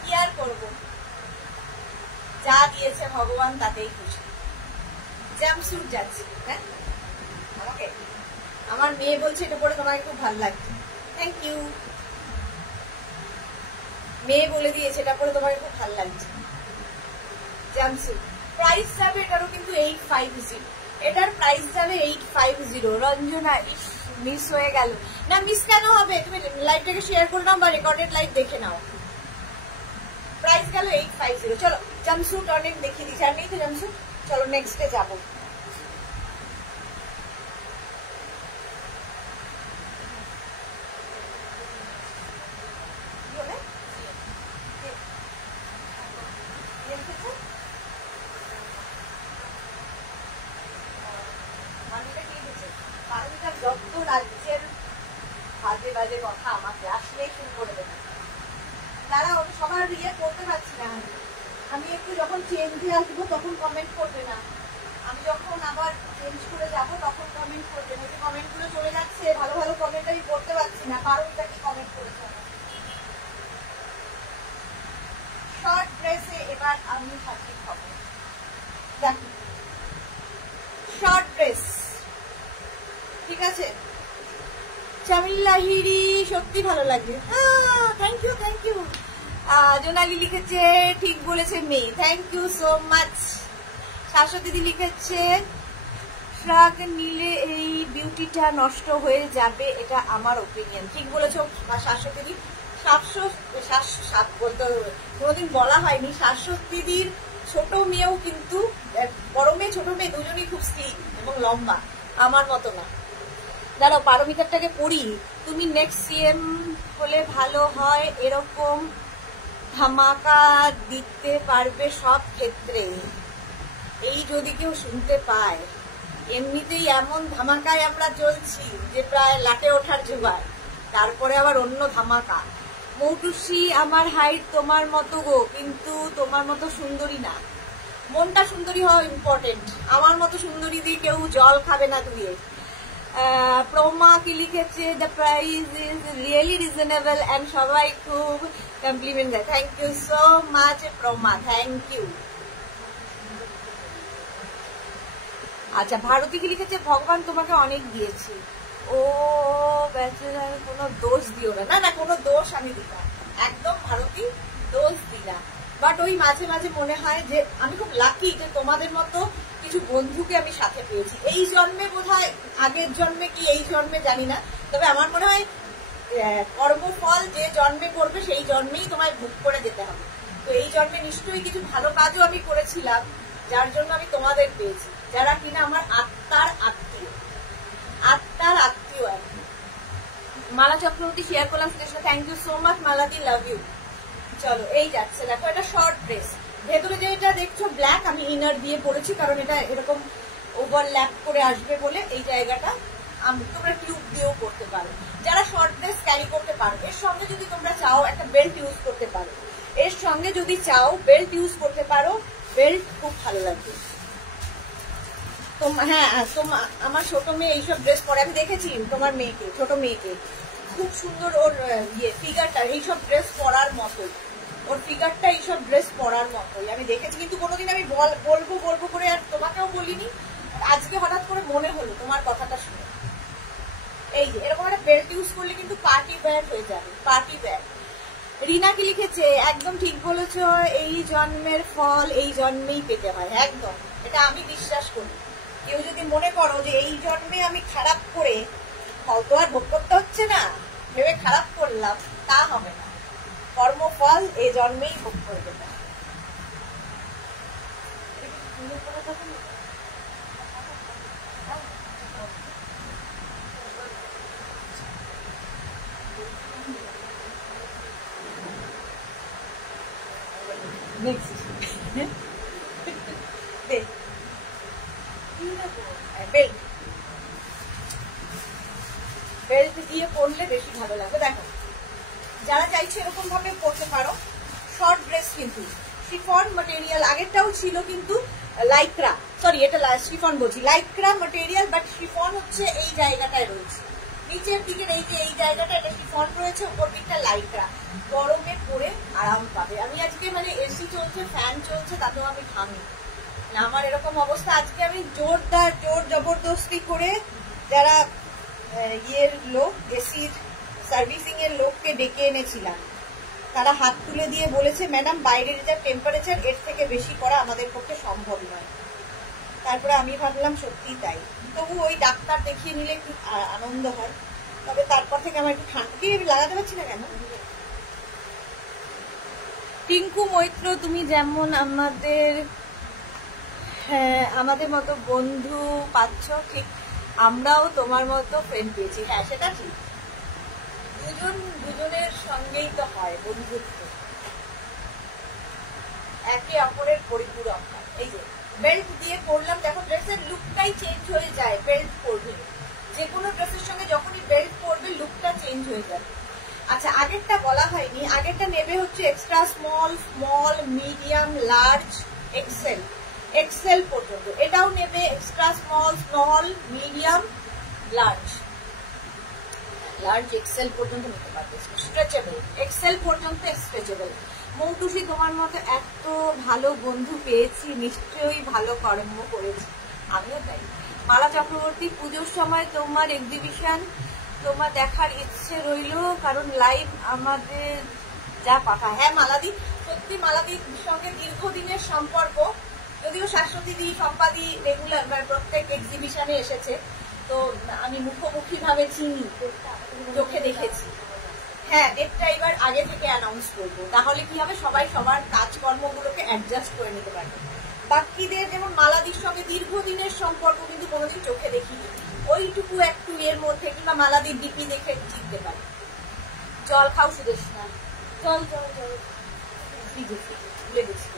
কি আর করবো, যা দিয়েছে ভগবান তাতেই খুশি। জাম্পস্যুট যাচ্ছে, হ্যাঁ আমাকে আমার মেয়ে বলছে এটা পরে তোমাকে খুব ভালো লাগছে, থ্যাংক ইউ। মেয়ে বলে দিয়েছে এটা পরে তোমাকে খুব ভালো লাগছে। জাম্পস্যুট প্রাইস যাবে এটারও কিন্তু 850, এটার প্রাইস যাবে 850। রঞ্জনা ইস মিস হয়ে গেল না, মিস কেন হবে, তুমি লাইভটাকে শেয়ার করে নাও বা রেকর্ডেড লাইভ দেখে নাও। প্রাইস গেল 850। চলো জাম্পস্যুট অনেক দেখিয়ে দিচ্ছি, আর নেই তো জাম্পস্যুট, চলো নেক্সটে যাবো। যত রাজ্যের বাজে বাজে কথা আমাকে আসলেই শুরু করে দেবে, তারা সবার ইয়ে করতে পারছি না। আমি একটু যখন চেঞ্জে আসবো তখন কমেন্ট করবে না, আমি যখন আবার চেঞ্জ করে যাব তখন কমেন্ট করবে না। যে কমেন্ট গুলো চলে যাচ্ছে, ভালো ভালো কমেন্ট আমি করতে পারছি না, কারণটা কি কমেন্ট করেছে আমি থাকি খাবো। দেখো শর্ট ড্রেস, ঠিক আছে। চামিল্লাহিরি সত্যি ভালো লাগে। Thank you thank you. Jonali লিখেছে ঠিক বলেছে মেয়ে, thank you so much. Shashwati দিদি লিখেছে শ্রাগ নিলে এই বিউটিটা নষ্ট হয়ে যাবে, এটা আমার ওপিনিয়ন। ঠিক বলেছো শাশ্বতী দিদি। বলতে কোনোদিন বলা হয়নি, শাশ্বতী দিদির ছোট মেয়েও কিন্তু, বড় মেয়ে ছোট মেয়ে দুজনই খুব স্লিম এবং লম্বা, আমার মতো না। দাঁড়াও পারমিতারটাকে পড়ি। তুমি নেক্সট সিএম হলে ভালো হয়, এরকম ধামাকা দিতে পারবে সব ক্ষেত্রে। এই যদি কেউ শুনতে পায়, এমনিতেই এমন ধামাকায় আমরা চলছি যে প্রায় লাটে ওঠার জোগাড়, তারপরে আবার অন্য ধামাকা। মৌটুসি আমার হাইট তোমার মতো গো, কিন্তু তোমার মতো সুন্দরী না। মনটা সুন্দরী হওয়া ইম্পর্টেন্ট, আমার মতো সুন্দরী দিয়ে কেউ জল খাবে না ধুয়ে। প্রমা কি লিখেছে the price is really reasonable and সবাই খুব কমপ্লিমেন্ট দেয়। Thank you so much Prama, thank you. আচ্ছা ভারতী কি লিখেছে ভগবান তোমাকে অনেক দিয়েছে, ও ব্যাচেলার কোনো দোষ দিও না। না না কোনো দোষ আমি দিই না, একদম ভারতী দোষ দিই না। বাট ওই মাঝে মাঝে মনে হয় যে আমি খুব লাকি যে তোমাদের মতো কিছু বন্ধুকে আমি সাথে পেয়েছি। এই জন্মে বোধহয়, আগের জন্মে কি এই জন্মে জানি না, তবে আমার মনে হয় কর্মফল যে জন্মে করবে সেই জন্মেই তোমায় ভোগ করে যেতে হবে। তো এই জন্মে নিশ্চয়ই কিছু ভালো কাজও আমি করেছিলাম, যার জন্য আমি তোমাদের পেয়েছি, যারা কিনা আমার আত্মার আত্মীয়, আত্মার আত্মীয়। মালা চক্রবর্তী শেয়ার করলাম সেটা, থ্যাংক ইউ সো মাচ মালাদি, লাভ ইউ। চলো এই যাচ্ছে, দেখো এটা শর্ট ড্রেস, ভেতরে যেটা দেখছো ব্ল্যাক, আমি ইনার দিয়ে পরেছি কারণ এটা এরকম ওভারল্যাপ করে আসবে বলে। এই জায়গাটা তোমরা টিউব দিয়েও করতে পারো, যারা শর্ট ড্রেস ক্যারি করতে পারো। এর সঙ্গে যদি তোমরা চাও একটা বেল্ট ইউজ করতে পারো, এর সঙ্গে যদি চাও বেল্ট ইউজ করতে পারো, বেল্ট খুব ভালো লাগবে। হ্যাঁ আমার ছোট মেয়ে এইসব ড্রেস পরে, আমি দেখেছি তোমার মেয়েকে, ছোট মেয়েকে, খুব সুন্দর ওর ফিগারটা এইসব ড্রেস পরার মতোই, ওর ফিগারটা এইসব ড্রেস পরার মতোই আমি দেখেছি। কিন্তু কোনোদিন আমি বলবো করে আর তোমাকেও বলিনি, আজকে হঠাৎ করে মনে হলো তোমার কথাটা শুনে। এই যে এরকম একটা বেল্ট ইউজ করলে কিন্তু পার্টি ওয়্যার হয়ে যাবে, পার্টি ওয়্যার। রিনা কি লিখেছে একদম ঠিক বলেছ, এই জন্মের ফল এই জন্মেই পেতে হয়, একদম এটা আমি বিশ্বাস করি। কেউ যদি মনে করো যে এই জন্মে আমি খারাপ করে ফল তো আর ভোগ করতে হচ্ছে না ভেবে খারাপ করলাম, তা হবে না। কর্মফল এই জন্মেই ভোগ করে দেবে। বেল্ট বেল্ট দিয়ে পরলে বেশি ভালো লাগবে। দেখো যারা চাইছে এরকম ভাবে পরতে পারো। শর্ট ড্রেস কিন্তু শিফন ম্যাটেরিয়াল, আগেরটাও ছিল কিন্তু লাইক্রা, সরি এটা শিফন বলছি, লাইক্রা ম্যাটেরিয়াল, বাট শিফন হচ্ছে এই জায়গাটায় রয়েছে, নিচের দিকের এই যে এই জায়গাটা এটা শিফন রয়েছে, উপর দিকটা লাইক্রা। গরমে পরে আরাম পাবে। আমি আজকে মানে এসি চলছে, ফ্যান চলছে, তাতেও আমি ঘামি না, আমার এরকম অবস্থা। আজকে আমি জোর জবরদস্তি করে যারা ইয়ের লোক, এসির সার্ভিসিং এর লোককে ডেকে এনেছিলাম, তারা হাত তুলে দিয়ে বলেছে ম্যাডাম বাইরের যা টেম্পারেচার এর থেকে বেশি করা আমাদের পক্ষে সম্ভব নয়। তারপরে আমি ভাবলাম সত্যি তাই, তবু ওই ডাক্তার দেখিয়ে নিলে একটু আনন্দ হয়। তবে তারপর থেকে আমার একটু ঠান্ডা লাগাতে পারছি না কেন। টিঙ্কু মৈত্র তুমি যেমন আমাদের মতো বন্ধু পাচ্ছ, ঠিক আমরাও তোমার মতো ফ্রেন্ড পেয়েছি। হ্যাঁ সেটা ঠিক, দুজন দুজনের সঙ্গেই তো হয় বন্ধুত্ব, একে অপরের পরিপূরক হয়। এই যে বেল্ট দিয়ে পরলাম, দেখো ড্রেসের লুকটাই চেঞ্জ হয়ে যায় বেল্ট পরবে। যে কোনো ড্রেসের সঙ্গে যখনই বেল্ট পরবে লুকটা চেঞ্জ হয়ে যাবে। আচ্ছা আগেরটা বলা হয়নি, আগেরটা নেবে হচ্ছে extra small, small, medium, large, XL, XL পর্যন্ত। এটাও নেবে extra small, small, medium, large, large XL পর্যন্ত নিতে পারবে। স্ট্রেচেবল, এক্সেল পর্যন্ত স্ট্রেচেবল। মৌটুসি, তোমার মতো এত ভালো বন্ধু পেয়েছি, নিশ্চয়ই ভালো কর্ম করেছি। আমিও তাই। মালা চক্রবর্তী, পুজোর সময় তোমার এক্সিবিশন তোমার দেখার ইচ্ছে রইল, কারণ লাইভ আমাদের যা পাঠা। হ্যাঁ মালাদি, সত্যি মালাদির সঙ্গে দীর্ঘদিনের সম্পর্ক, যদিও শাশ্বতী দি, সম্পাদি রেগুলার প্রত্যেক এক্সিবিশনে এসেছে, তো আমি মুখোমুখি ভাবে চিনি, চোখে দেখেছি। হ্যাঁ, ডেটটা এবার আগে থেকে অ্যানাউন্স করবো, তাহলে কি হবে সবাই সবার কাজকর্মগুলোকে অ্যাডজাস্ট করে নিতে পারবে। বাকিদের যেমন মালাদির সঙ্গে দীর্ঘদিনের সম্পর্ক, কিন্তু কোনোদিন চোখে দেখিনি, ওইটুকু একটু এর মধ্যে কিংবা মালাদির ডিপি দেখে চিনতে পারে। জল খাও সুদেশনা, জল জল জল, ফ্রিজে ভুলে গেছি।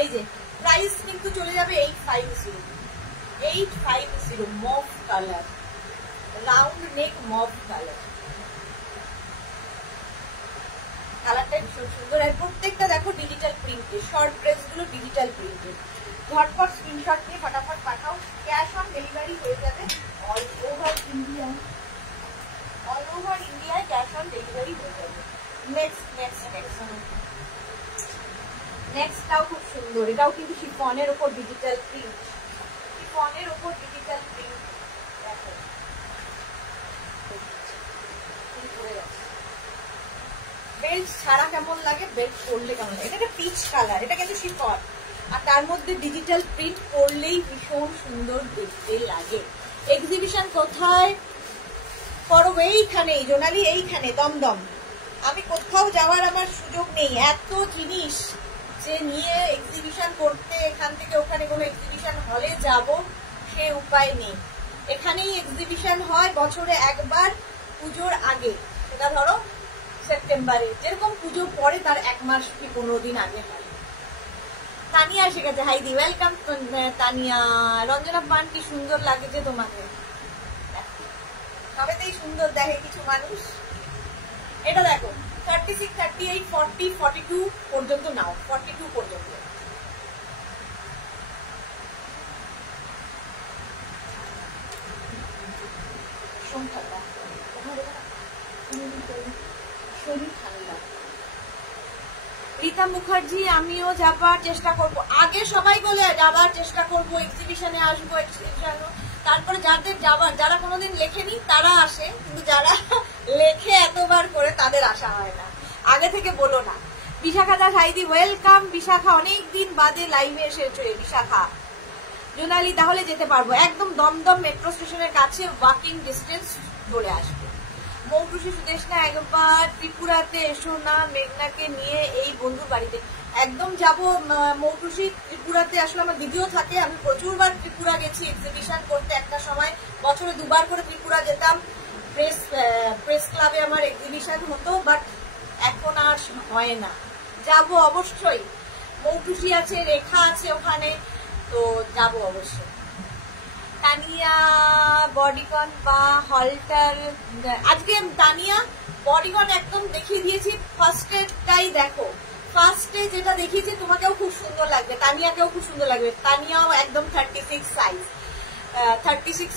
এই যে প্রাইস কিন্তু চলে যাবে 850 mauve colour, round neck mauve colour. কালারটা ভীষণ সুন্দর, আর প্রত্যেকটা দেখো ডিজিটাল প্রিন্টেড, শর্ট ড্রেস গুলো ডিজিটাল প্রিন্টেড। ঝটপট স্ক্রিনশট নিয়ে ফটাফট পাঠাও, ক্যাশ অন ডেলিভারি হয়ে যাবে অল ওভার ইন্ডিয়ায়, ক্যাশ অন ডেলিভারি হয়ে যাবে। নেক্সটটাও খুব সুন্দর, এটাও কিন্তু শিফনের ওপর ডিজিটাল প্রিন্ট, দেখো বেল্ট ছাড়া কেমন লাগে, বেল্ট পরলে কেমন লাগে। এটা পিচ কালার, এটা কিন্তু শিফন, আর তার মধ্যে ডিজিটাল প্রিন্ট পরলেই ভীষণ সুন্দর দেখতে লাগে। এক্সিবিশন কোথায় করো? এইখানেই জোনালি, এইখানে দমদম। আমি কোথাও যাওয়ার আমার সুযোগ নেই, এত জিনিস যে নিয়ে এক্সিবিশন করতে, এখান থেকে ওখানে কোনো এক্সিবিশন হলে যাব সে উপায় নেই। এখানেই এক্সিবিশন হয় বছরে একবার, পুজোর আগে, সেটা ধরো সেপ্টেম্বরে, যেরকম পুজো পরে তার 1 মাস কি 15 দিন আগে হয়। তানিয়া এসে গেছে, হাইদি ওয়েলকাম তানিয়া। রঞ্জনা পান, কি সুন্দর লাগছে তোমাকে, সবেতেই সুন্দর দেখে কিছু মানুষ। এটা দেখো 36, 38, 40, 42 পর্যন্ত নাও, 42 পর্যন্ত। রীতা মুখার্জি, আমিও যাবার চেষ্টা করব। আগে সবাই বলে যাবার চেষ্টা করব, এক্সিবিশনে আসবো, তারপরে যাদের যাবার, যারা কোনোদিন লেখেনি তারা আসে, কিন্তু যারা লেখে এতবার করে তাদের আসা হয় না। আগে থেকে বলো না। বিশাখা দাস, হাইদি ওয়েলকাম। বিশাখা, অনেকদিন বাদে লাইভে এসেছে বিশাখা। জোনালি, তাহলে যেতে পারবো, একদম দমদম মেট্রো স্টেশনের কাছে, ওয়াকিং ডিস্টেন্স চলে আসবো। মৌটুসি, সুদেশনা, একবার ত্রিপুরাতে এসো না মেঘনাকে নিয়ে, এই বন্ধুর বাড়িতে একদম যাবো। মৌটুসি, ত্রিপুরাতে আসলে আমার দিদিও থাকে, আমি প্রচুরবার ত্রিপুরা গেছি এক্সিবিশন করতে। একটা সময় বছরে 2 বার করে ত্রিপুরা যেতাম, প্রেস ক্লাবে আমার এক্সিবিশন হতো, বাট এখন আর হয় না। যাবো অবশ্যই, মৌটুসি আছে, রেখা আছে ওখানে, তো যাবো অবশ্যই। তানিয়া, বডিকন বা হলটার, আজকে তানিয়া বডিকন একদম দেখিয়ে দিয়েছি, ফার্স্টেটাই দেখো, ফার্স্টে যেটা দেখিয়েছি তোমাকেও খুব সুন্দর লাগবে, তানিয়াকেও খুব সুন্দর লাগবে। তানিয়াও একদম 36 সাইজ, 36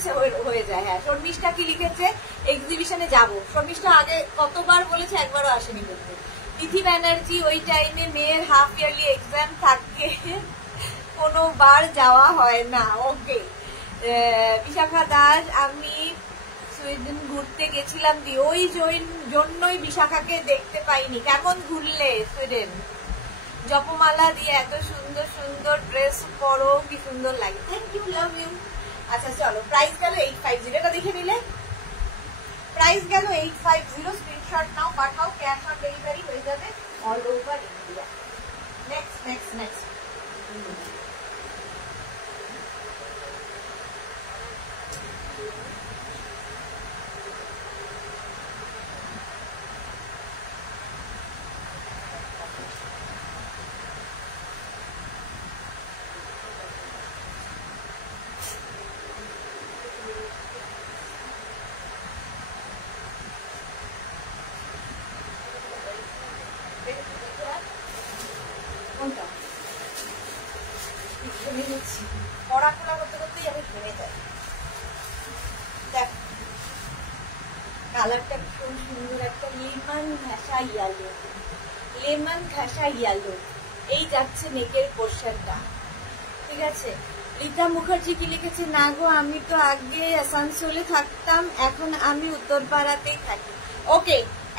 হয়ে যায়। হ্যাঁ, শর্মিষ্ঠা কি লিখেছে, এক্সিবিশনে যাব। শর্মিষ্ঠা আগে কতবার বলেছে, একবারও আসেনি বলতে। তিথি ব্যানার্জি, ওই টাইমে মেয়ের হাফ ইয়ারলি এক্সাম থাকে, কোনো বার যাওয়া হয় না। ওকে। বিশাখা দাস, আমি সুইডেন ঘুরতে গেছিলাম, ওই জন্যই বিশাখাকে দেখতে পাইনি। কেমন ঘুরলে সুইডেন? জপমালা দিয়ে এত সুন্দর সুন্দর ড্রেস পরো, কি সুন্দর লাগে। Thank you, love you. আচ্ছা চলো, প্রাইস গেল 850, এটা দেখে নিলে প্রাইস গেল 850। স্ক্রিনশট নাও, পাঠাও, ক্যাশ অন ডেলিভারি হয়ে যাবে অল ওভার ইন্ডিয়া। নেক্সট পড়াশোনা করতে করতেই আমি ঘুরে যাই। দেখ কালারটা ভীষণ সুন্দর, একটা লেমন ঘাসা ইয়েলো, লেমন ঘাসা ইয়েলো। এই যাচ্ছে নেকের পোর্শনটা, ঠিক আছে। রীতা মুখার্জি কি লিখেছে, না গো আমি তো আগে আসানসোলে থাকতাম, এখন আমি উত্তরপাড়াতেই থাকি। ওকে,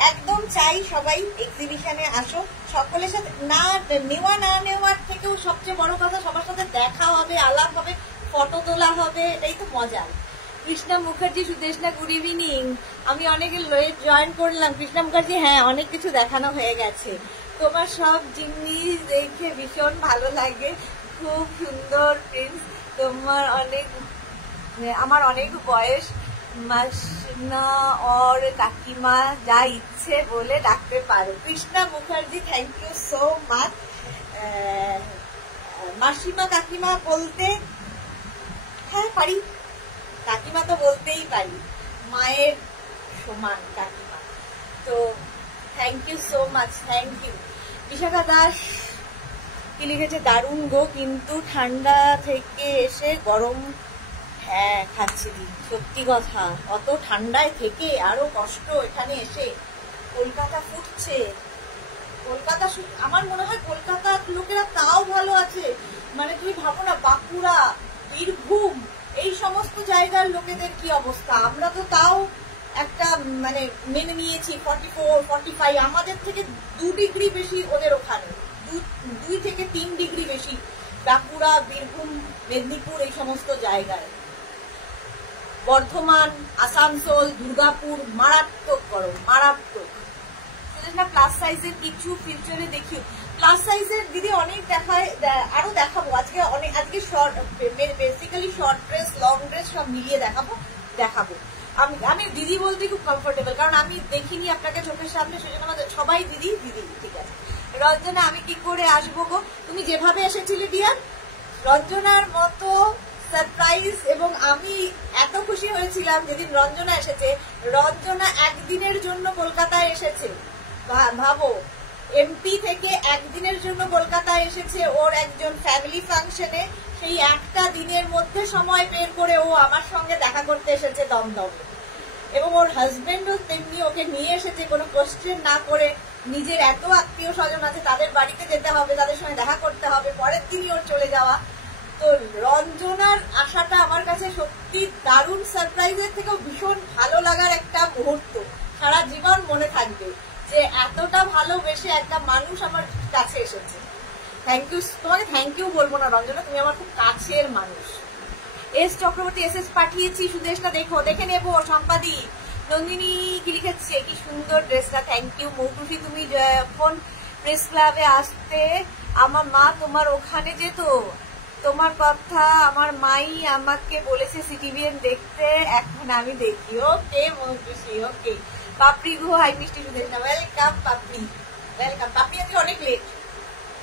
একদম চাই সবাই এক্সিবিশনে আসো, সকলের সাথে না নেওয়া না নেওয়ার থেকেও সবচেয়ে বড় কথা সবার সাথে দেখা হবে, আলাপ হবে, ফটো তোলা হবে, এটাই তো মজা। Krishna Mukherjee, Sudeshna good evening. আমি অনেকে লেট জয়েন করলাম। কৃষ্ণা মুখার্জি, হ্যাঁ অনেক কিছু দেখানো হয়ে গেছে, তোমার সব জিনিস দেখে ভীষণ ভালো লাগে, খুব সুন্দর প্রিন্স, তোমার অনেক, আমার অনেক বয়স, মাসনা और কাকিমা যা ইচ্ছে বলে ডাকতে পারো। Krishna Mukherjee, thank you so much. মাসিমা কাকিমা বলতে হ্যাঁ পারি, কাকিমা তো বলতেই পারি, মায়ের সমান কাকিমা। তো thank you so much, thank you. Bishakha Das কি লিখেছে, দারুণ গো, কিন্তু ঠান্ডা থেকে এসে গরম, হ্যাঁ খাচ্ছি দি, সত্যি কথা, অত ঠান্ডায় থেকে আরো কষ্ট এখানে এসে। কলকাতা ফুটছে, কলকাতা, আমার মনে হয় কলকাতার লোকেরা তাও ভালো আছে, মানে তুমি ভাবো না বাঁকুড়া, বীরভূম, এই সমস্ত জায়গার লোকেদের কি অবস্থা, আমরা তো তাও একটা মানে মেনে নিয়েছি 44, 45, আমাদের থেকে 2 ডিগ্রি বেশি ওদের ওখানে, 2 থেকে 3 ডিগ্রি বেশি বাঁকুড়া, বীরভূম, মেদিনীপুর, এই সমস্ত জায়গায়। বর্ধমান, আসানসোল, দুর্গাপুর, মারাত্মক গরম, মারাত্মক। না প্লাস সাইজের কিছু ফিউচারে দেখি, প্লাস সাইজের দিদি অনেক দেখায়, আরো দেখাবো আজকে, অনেক আজকে short, basically short dress, long dress সব মিলিয়ে দেখাবো। আমি দিদি বলতে খুব কমফোর্টেবল, কারণ আমি দেখিনি আপনাকে চোখের সামনে, সেজন্য আমাদের সবাই দিদি দিদি, ঠিক আছে। রঞ্জনা, আমি কি করে আসবো গো, তুমি যেভাবে এসেছিলে ডিয়ার, রঞ্জনার মতো সারপ্রাইজ। এবং আমি এত খুশি হয়েছিলাম যেদিন রঞ্জনা এসেছে, রঞ্জনা একদিনের জন্য কলকাতায় এসেছে, ভাবো, এমপি থেকে একদিনের জন্য কলকাতায় এসেছে ওর একজন ফ্যামিলি ফাংশনে, সেই একটা দিনের মধ্যে সময় বের করে ও আমার সঙ্গে দেখা করতে এসেছে দমদমে। এবং ওর হাজবেন্ডও তেমনি ওকে নিয়ে এসেছে, কোনো কোশ্চেন না করে। নিজের এত আত্মীয় স্বজন আছে, তাদের বাড়িতে যেতে হবে, তাদের সঙ্গে দেখা করতে হবে, পরের দিনই ওর চলে যাওয়া। তো রঞ্জনার আশাটা আমার কাছে সত্যি দারুণ, সারপ্রাইজের থেকেও ভীষণ ভালো লাগার একটা মুহূর্ত, সারা জীবন মনে থাকবে যে এতটা ভালোবেসে একটা মানুষ আমার কাছে এসেছে। থ্যাংক ইউ, তোমাকে থ্যাংক ইউ বলবো না রঞ্জনা, তুমি আমার খুব কাছের মানুষ। এস চক্রবর্তী এসএস পাঠিয়েছি, সুদেশটা দেখে নেবো। সম্পাদি নন্দিনী কি লিখেছে, কি সুন্দর ড্রেসটা, থ্যাংক ইউ। মৌটুসি, তুমি যখন প্রেস ক্লাবে আসতে আমার মা তোমার ওখানে যেত, তোমার কথা আমার মাই আমাকে বলেছে সিটিভিএন দেখতে, এখন আমি দেখি। ওকে মৌটুসি, ওকে। পাপড়ি গো, হাই মিষ্টি সুদেশনা, ওয়েলকাম পাপড়ি, ওয়েলকাম পাপড়ি। আজকে অনেক লেট,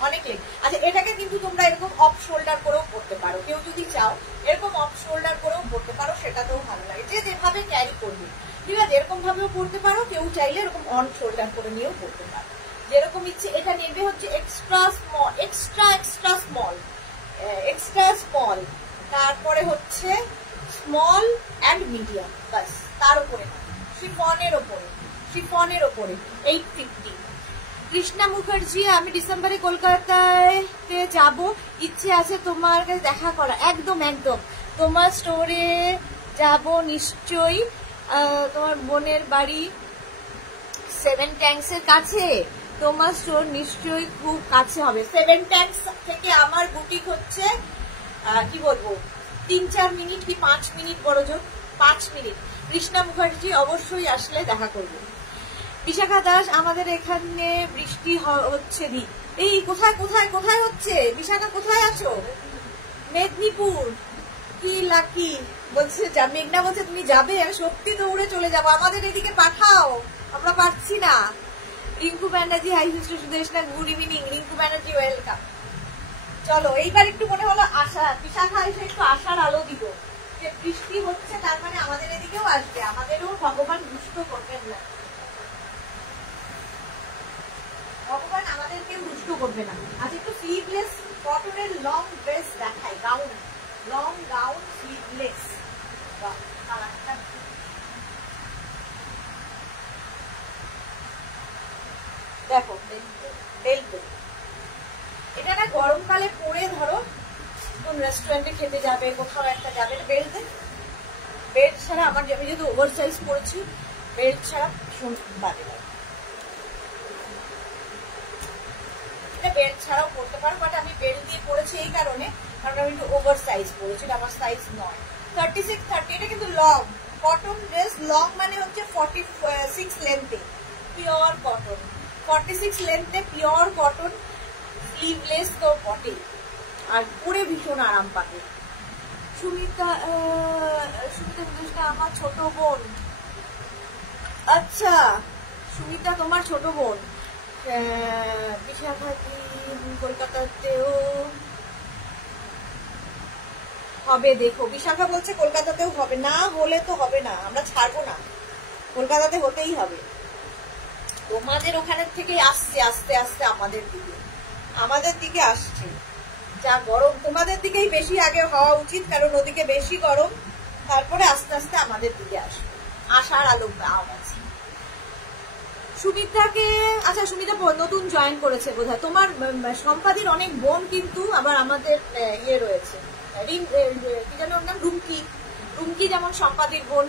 অনেক লেট। আচ্ছা, এটাকে কিন্তু তোমরা এরকম অফ শোল্ডার করেও পড়তে পারো, কেউ যদি চাও এরকম অফ শোল্ডার করেও পড়তে পারো, সেটাতেও ভালো লাগে, যে যেভাবে ক্যারি করবে, ঠিক আছে। এরকম ভাবেও পড়তে পারো, কেউ চাইলে এরকম অন শোল্ডার করে নিয়েও পড়তে পারো, যেরকম ইচ্ছে। এটা নেবে হচ্ছে এক্সট্রা স্মল, এক্সট্রা স্মল, তারপরে হচ্ছে স্মল অ্যান্ড মিডিয়াম, বাস। তার উপরে শিফনের ওপরে 850। কৃষ্ণা মুখার্জি, আমি ডিসেম্বরে কলকাতায় যাব, ইচ্ছে আছে তোমার কাছে দেখা করা। একদম একদম, তোমার স্টোরে যাব নিশ্চয়ই, তোমার বোনের বাড়ি 7 ট্যাঙ্কসের কাছে, তোমার স্টোর নিশ্চয়ই খুব কাছে হবে। 7 ট্যাঙ্কস থেকে আমার বুটিক হচ্ছে কি বলবো 3-4 মিনিট কি 5 মিনিট, বড় জোর 5 মিনিট। কৃষ্ণা মুখার্জি, অবশ্যই আসলে দেখা করবো। বিশাখা দাস, আমাদের এখানে বৃষ্টি হচ্ছে দি। এই কোথায় কোথায় কোথায় হচ্ছে? বিশাখা কোথায় আছো? মেদিনীপুর, কি লাকি। বলছে মেঘনা বলছে তুমি যাবে, আমি সত্যি দৌড়ে চলে যাবো, আমাদের এদিকে পাঠাও, আমরা পারছি না। Rinku Banerjee, high sister Sudeshna, good evening. Rinku Banerjee, welcome. চলো, এইবার একটু মনে হলো আশা, বিশাখা এসে একটু আশার আলো দিব, যে বৃষ্টি হচ্ছে, তার মানে আমাদের এদিকেও আসবে, আমাদেরও ভগবান দুষ্ট করবেন না, ভগবান আমাদেরকে দুষ্ট করবে না। আজ একটু স্লিভলেস কটনের লং ড্রেস দেখাই, গাউন, লং গাউন স্লিভলেস। দেখো বেল্ট, এটা না গরমকালে পরে ধরো কোন রেস্টুরেন্টে খেতে যাবে, কোথাও একটা যাবে, বেল্ট বেল্ট ছাড়া আমার, আমি যেহেতু ওভার সাইজ পরেছি, বেল্ট ছাড়া ভীষণ বাজে লাগে। এটা বেল্ট ছাড়াও পরতে পারো, বাট আমি বেল্ট দিয়ে পরেছি এই কারণে, কারণ আমি একটু ওভার সাইজ পরেছি, এটা আমার সাইজ নয়। 36-30, এটা কিন্তু লং কটন ড্রেস, লং মানে হচ্ছে 46 লেন্থে পিওর কটন, 46 লেন্থে পিওর কটন, স্লিভলেস তো বটে, আর পরে ভীষণ আরাম পাবে। সুমিতা আমার ছোট বোন, আচ্ছা সুমিতা তোমার ছোট বোন, বিশাখা কি কলকাতাতেও হবে? দেখো বিশাখা বলছে কলকাতাতেও হবে, না হলে তো হবে না, আমরা ছাড়বো না, কলকাতাতে হতেই হবে। তোমাদের ওখানের থেকে আসছে আস্তে আস্তে আমাদের দিকে আসছে। যা গরম তোমাদের দিকেই বেশি আগে হওয়া উচিত, কারণ ওদিকে বেশি গরম, তারপরে আস্তে আস্তে আমাদের দিকে আসবে, আশার আলো পাওয়া আছে। সুমিতাকে, আচ্ছা সুমিতা নতুন জয়েন করেছে বোধহয়। তোমার সম্পাদির অনেক বোন কিন্তু আবার আমাদের ইয়ে রয়েছে, কি যেন ওর নাম, রুমকি যেমন সম্পাদির বোন।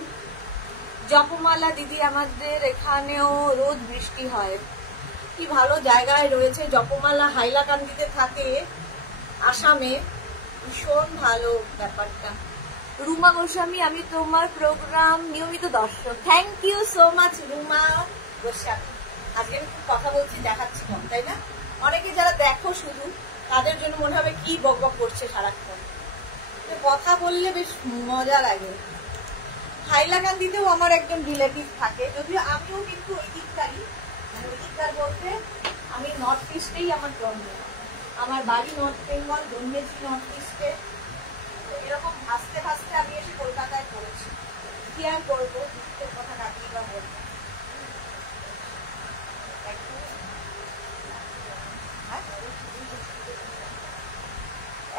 জপমালা দিদি, আমাদের এখানেও রোজ বৃষ্টি হয়, কি ভালো জায়গায় রয়েছে জপমালা, হাইলাকান্দিতে থাকে, আসামে, ভীষণ ভালো ব্যাপারটা। রুমা গোস্বামী, আমি তোমার প্রোগ্রাম নিয়মিত দর্শক, thank you so much Ruma Goswami. আজকে আমি খুব কথা বলছি, দেখাচ্ছি কম, তাই না? অনেকে যারা দেখো শুধু, তাদের জন্য মনে হবে কি বক বক করছে সারাক্ষণ, কথা বললে বেশ মজা লাগে। হাইলাকান্দিতেও আমার একজন রিলেটিভ থাকে, যদিও আমিও কিন্তু ওই দিককারই, মানে ওই দিককার বলতে আমি নর্থ ইস্টেই আমার জন্ম, আমার বাড়ি নর্থ বেঙ্গল, জন্মেছি নর্থ ইস্টে, এরকম ভাসতে ভাসতে আমি এসে কলকাতায় পড়েছি, কি আর করবো, কথা কাটিয়ে বা বলবো।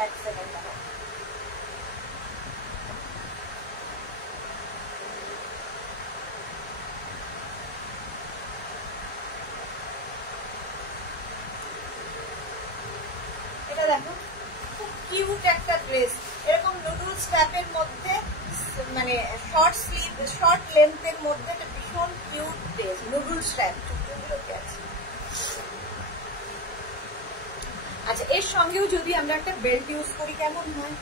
এক সেকেন্ড, এটা দেখো খুব কিউট একটা ড্রেস, এরকম নুডলস ট্যাপের মধ্যে, মানে শর্ট স্লিভ শর্ট লেন্থের মধ্যে, একটা ভীষণ কিউট ড্রেস, নুডলস ট্যাপ, চুটগুলোকে আছে। আচ্ছা এর সঙ্গেও যদি আমরা একটা বেল্ট ইউজ করি কেমন হয়?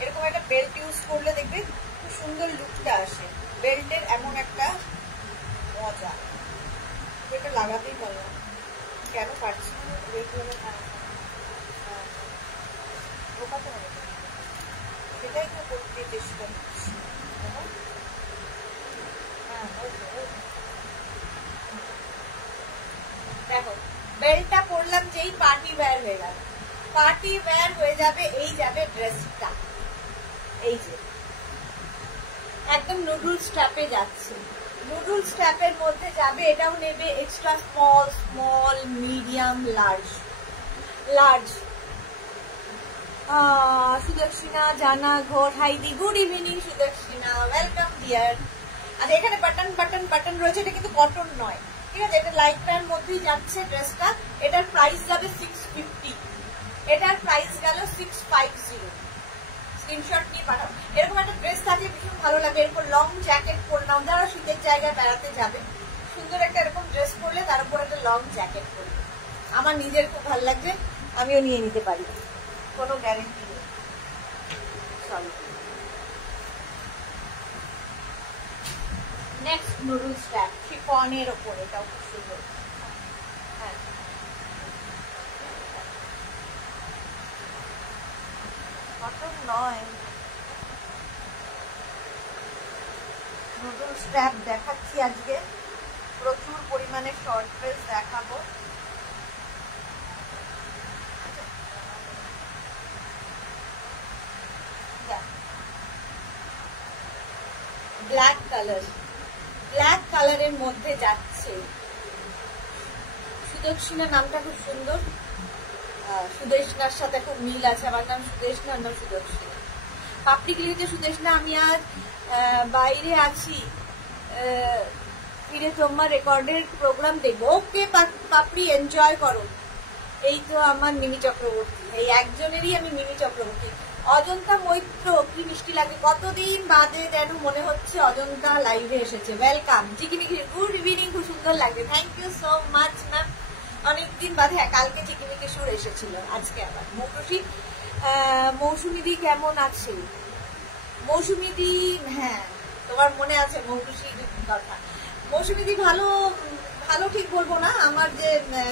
এরকম একটা বেল্ট ইউজ করলে দেখবে খুব সুন্দর লুকটা আসে, বেল্টের এমন একটা মজা, এটা লাগাতেই পারলাম, কেন পারছি না, সেটাই তো করতে চেষ্টা করছি। দেখো বেল্টটা পরলাম, যেই পার্টি ওয়্যার হয়ে গেল, পার্টি ওয়্যার হয়ে যাবে, এই যাবে ড্রেসটা, এই যে একদম নুডলস স্ট্র্যাপে যাচ্ছে, নুডলস স্ট্র্যাপের মধ্যে যাবে, এটাও নেবে extra small, small, medium, large. Sudakshina Jana ঘোর, হাইদি good evening Sudakshina, welcome dear. আর এখানে বাটন রয়েছে, এটা কিন্তু কটন নয়, ঠিক আছে, এটা লাইট প্যান্ট মধ্যেই যাচ্ছে ড্রেসটা, এটার প্রাইস যাবে 650, এটার প্রাইস গেল 650, স্ক্রিনশট নিয়ে পাঠাও। এরকম একটা ড্রেস থাকলে ভীষণ ভালো লাগে, এরকম লং জ্যাকেট পরলাম, যারা শীতের জায়গায় বেড়াতে যাবে, সুন্দর একটা এরকম ড্রেস পরলে তার উপর একটা লং জ্যাকেট পরলে, আমার নিজের খুব ভালো লাগছে, আমিও নিয়ে নিতে পারি, কোনো গ্যারেন্টি নেই। চলো নেক্সট নুডলস ট্যাপ, শিফনের ওপর, এটাও খুব সুন্দর, হ্যাঁ কটন নয়, নুডলস ট্যাপ দেখাচ্ছি আজকে, প্রচুর পরিমাণে শর্ট ড্রেস দেখাবো। ব্ল্যাক কালারের মধ্যে যাচ্ছে, সুদক্ষিণা নামটা খুব সুন্দর, সুদেশনার সাথে খুব মিল আছে, আমার নাম সুদেশনা, নাম সুদক্ষিণা। পাপড়ি ক্লিনিকে সুদেশনা, আমি আজ বাইরে আছি, ফিরে তোমার রেকর্ডের প্রোগ্রাম দেখবো। ওকে পাপড়ি, এনজয় করো। এই তো আমার মিমি চক্রবর্তী, এই একজনেরই আমি মিমি চক্রবর্তী। অজন্তা মৈত্র, কি মিষ্টি লাগে, কতদিন বাদে যেন মনে হচ্ছে অজন্তা লাইভে এসেছে। ওয়েলকাম। চিকিমিকি গুড ইভিনিং, খুব সুন্দর লাগে, thank you so much ma'am. অনেকদিন বাদে, কালকে চিকিমিকি সুর এসেছিল, আজকে আবার মৌটুসি। মৌসুমিদি কেমন আছে? মৌসুমিদি, হ্যাঁ তোমার মনে আছে মৌটুসির কথা। মৌসুমিদি ভালো ভালো ঠিক বলবো না, আমার যে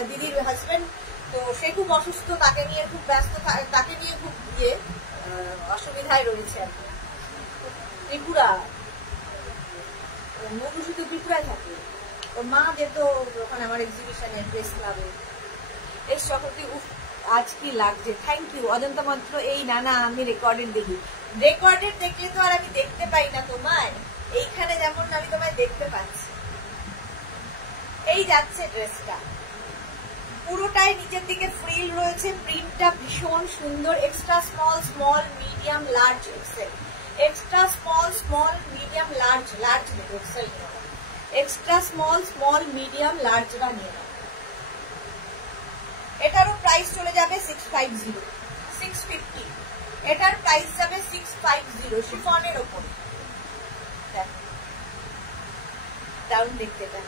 দিদির হাজবেন্ড, তো সে খুব অসুস্থ, তাকে নিয়ে খুব ব্যস্ত, তাকে নিয়ে খুব অসুবিধায় রয়েছে আর কি। ত্রিপুরা, মৌটুসি তো ত্রিপুরায় থাকে, ওর মা যেত ওখানে আমার এক্সিবিশনে, প্রেস ক্লাবে। এই সকলকে আজ কি লাগছে, থ্যাংক ইউ। অজন্তা মাত্র, এই না না আমি রেকর্ডেড দেখি। রেকর্ডেড দেখলে তো আর আমি দেখতে পাই না তোমায়, এইখানে যেমন আমি তোমায় দেখতে পাচ্ছি। এই যাচ্ছে ড্রেসটা, পুরোটাই নিচের দিকে ফ্রিল রয়েছে, প্রিন্টটা ভীষণ সুন্দর। Extra small, small, medium, large, XL. Extra small, small, medium, large, large নেবে, এক্সেল নেবে। এক্সট্রা স্মল, স্মল, মিডিয়াম, লার্জরা নিয়ে নেবে। এটারও প্রাইস চলে যাবে 650, 650। এটার প্রাইস যাবে 650, শিফনের ওপর। দারুণ দেখতে এটা।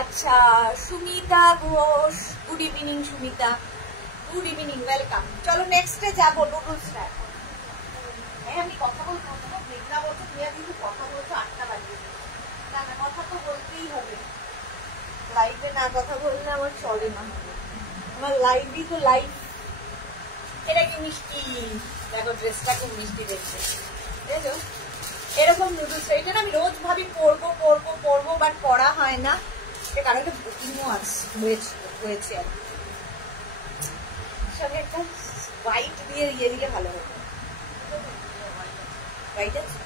আচ্ছা, Sumita Ghosh, good evening Sumita, good evening, welcome. চলো নেক্সটে যাবো, নুডলসটা। আমি কথা বলবো, মেঘনা বলছো তুমি কিন্তু কথা বলছো 8টা বাজে, না না কথা তো বলতেই হবে, লাইভে না কথা বললে আমার চলে না, আমার লাইভই তো লাইভ। এটা কি মিষ্টি, দেখো ড্রেসটা খুব মিষ্টি দেখছে, দেখো এরকম নুডলস। এটা না আমি রোজ ভাবি পরবো পরবো পরবো, বাট পরা হয় না, কারণ একটা বুকিংও হয়েছে আর সঙ্গে একটা হোয়াইট দিয়ে ইয়ে দিলে ভালো হবে। হোয়াইট আছে,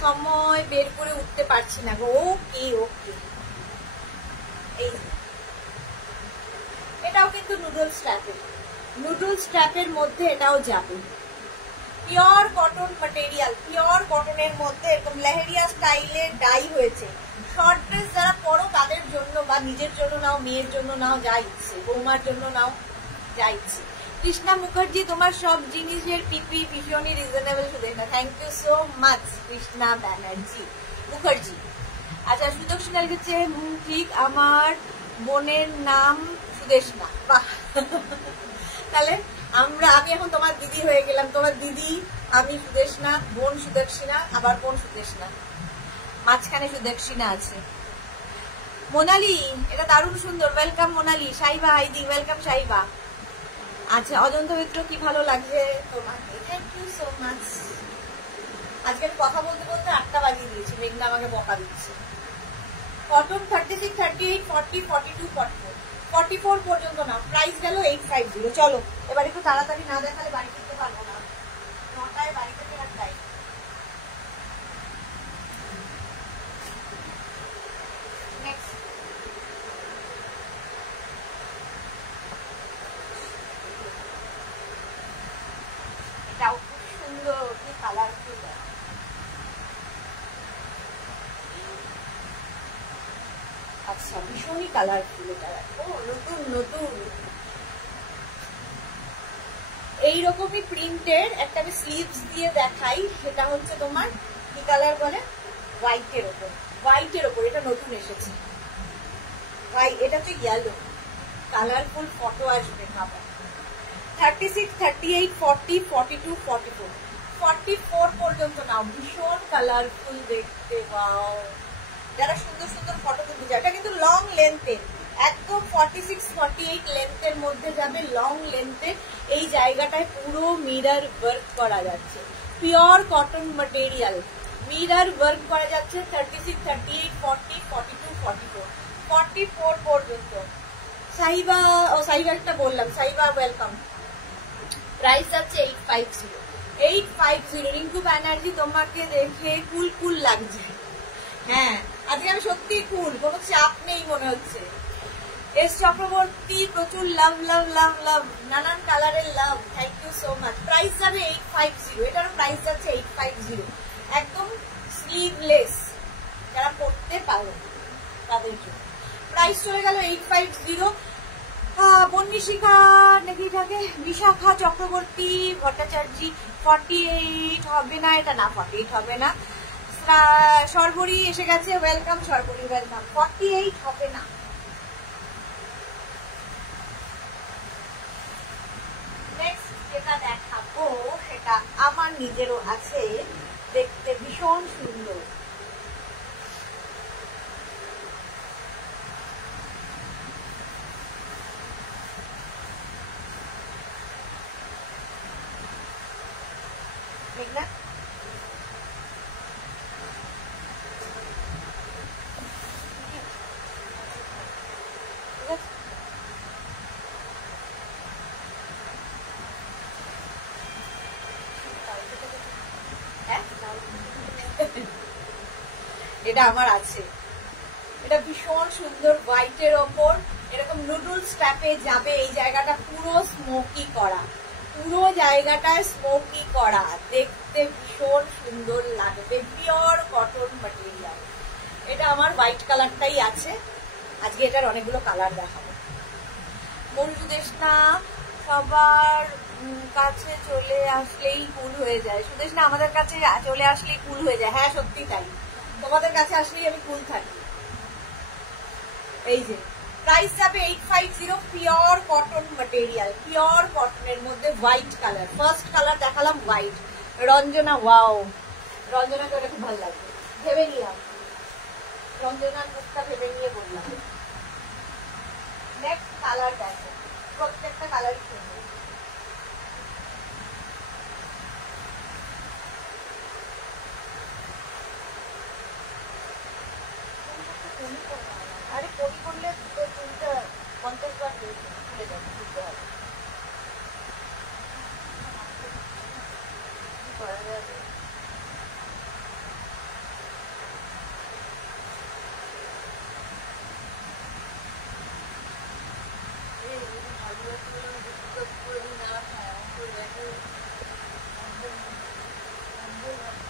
সময় বের করে উঠতে পারছি না গো। ওকে ওকে, এই এটাও কিন্তু নুডলস স্ট্র্যাপের, নুডলস স্ট্র্যাপের মধ্যে এটাও যাবে। পিওর কটন ম্যাটেরিয়াল, পিওর কটনের মধ্যে এরকম লেহেরিয়া স্টাইলের ডাই হয়েছে। শর্ট ড্রেস যারা পরো তাদের জন্য, বা নিজের জন্য নাও, মেয়ের জন্য নাও, যা ইচ্ছে, বৌমার জন্য নাও, যা ইচ্ছে। কৃষ্ণা মুখার্জি, তোমার সব জিনিসের পিপি ভীষণই reasonable, Sudeshna, thank you so much Krishna Banerjee Mukherjee. আচ্ছা, সুদর্শনা লিখেছে ঠিক, আমার বোনের নাম সুদেশনা। বাহ, তাহলে আমি এখন তোমার দিদি হয়ে গেলাম, তোমার দিদি, আমি সুদেশনা, বোন সুদর্শিনা, আবার বোন সুদেশনা, মাঝখানে সুদর্শিনা আছে। মোনালি, এটা দারুণ সুন্দর, ওয়েলকাম মোনালি। সাইবা আইদি, ওয়েলকাম সাইবা। আচ্ছা, অজন্তা মিত্র, কি ভালো লাগছে তোমাকে, থ্যাংক ইউ সো মাচ। আজকে আমি কথা বলতে বলতে 8টা বাজিয়ে দিয়েছি, মেঘনা আমাকে বকা দিচ্ছে। কটন 36, 38, 40, 42, 44, 44 পর্যন্ত না, প্রাইস গেল 850। চলো এবার একটু তাড়াতাড়ি না দেখালে বাড়ি ফিরতে পারবো না, 9টায় বাড়িতে ফেরার টাইম। এটাও খুব সুন্দর, কি কালারফুল। আচ্ছা, ভীষণই কালারফুল এটা। ও নতুন নতুন এইরকমই প্রিন্টের একটা আমি স্লিভস দিয়ে দেখাই, সেটা হচ্ছে তোমার কি কালার বলে, হোয়াইটের ওপর, হোয়াইটের ওপর, এটা নতুন এসেছে। এটা হচ্ছে ইয়েলো, কালারফুল ফটো আসবে খাবার। 36, 38, 40, 42, 44, 44 পর্যন্ত নাও, ভীষণ কালারফুল দেখতে। ওয়াও, যারা সুন্দর সুন্দর ফটো তুলতে যায়, এটা কিন্তু লং লেন্থের, একদম 46, 48 লেন্থের মধ্যে যাবে, লং লেন্থের। এই জায়গাটায় পুরো মিরর ওয়ার্ক করা যাচ্ছে, pure cotton material, mirror work করা যাচ্ছে। 36, 38, 40, 42, 44, 44 পর্যন্ত। সাইবা, ও সাইবা একটা বললাম, সাইবা ওয়েলকাম। প্রাইস আছে 850, 850। রিঙ্কু ব্যানার্জি, তোমাকে দেখে কুল কুল লাগছে। হ্যাঁ, আজকে আমি সত্যি কুল, কোনো চাপ নেই মনে হচ্ছে। এস চক্রবর্তী, প্রচুর লাভ লাভ লাভ লাভ, নানান কালারের love, thank you so much. Price যাবে 850, এটারও প্রাইস যাচ্ছে 850, একদম বিশাখা চক্রবর্তী ভট্টাচার্য 48 হবে না, এটা না 48 হবে না। সর্বরী এসে গেছে, ওয়েলকাম সর্বরী, ওয়েলকাম। 48 হবে না। নেক্সট যেটা দেখাবো সেটা আমার নিজেরও আছে, দেখতে ভীষণ সুন্দর। মেঘনা এটা আমার আছে, এটা ভীষণ সুন্দর হোয়াইটের ওপর এরকম নুডলস টাইপে যাবে। এই জায়গাটা পুরো স্মোকি করা, পুরো জায়গাটায় স্মোকি করা, দেখতে ভীষণ সুন্দর লাগবে। পিওর কটন ম্যাটেরিয়াল, এটা আমার হোয়াইট কালারটাই আছে। আজকে এটার অনেকগুলো কালার দেখাবো। মরুদেশনা সবার কাছে চলে আসলেই কুল হয়ে যায়, সুদেশনা আমাদের কাছে চলে আসলেই কুল হয়ে যায়। হ্যাঁ সত্যি তাই, তোমাদের কাছে আসলেই আমি কুল থাকি। এই যে প্রাইস যাবে 850, পিওর কটন ম্যাটেরিয়াল, পিওর কটনের মধ্যে হোয়াইট কালার। ফার্স্ট কালার দেখালাম হোয়াইট। রঞ্জনা, ওয়াও, রঞ্জনাকে ওটা খুব ভালো লাগবে, ভেবে নিলাম, রঞ্জনার মুখটা ভেবে নিয়ে বললাম। নেক্সট কালার দেখো, প্রত্যেকটা কালারই সুন্দর। আরে কবি করলে চুলটা 50 বার খুলে যাবে, খুলতে হবে। কি করা যাবে?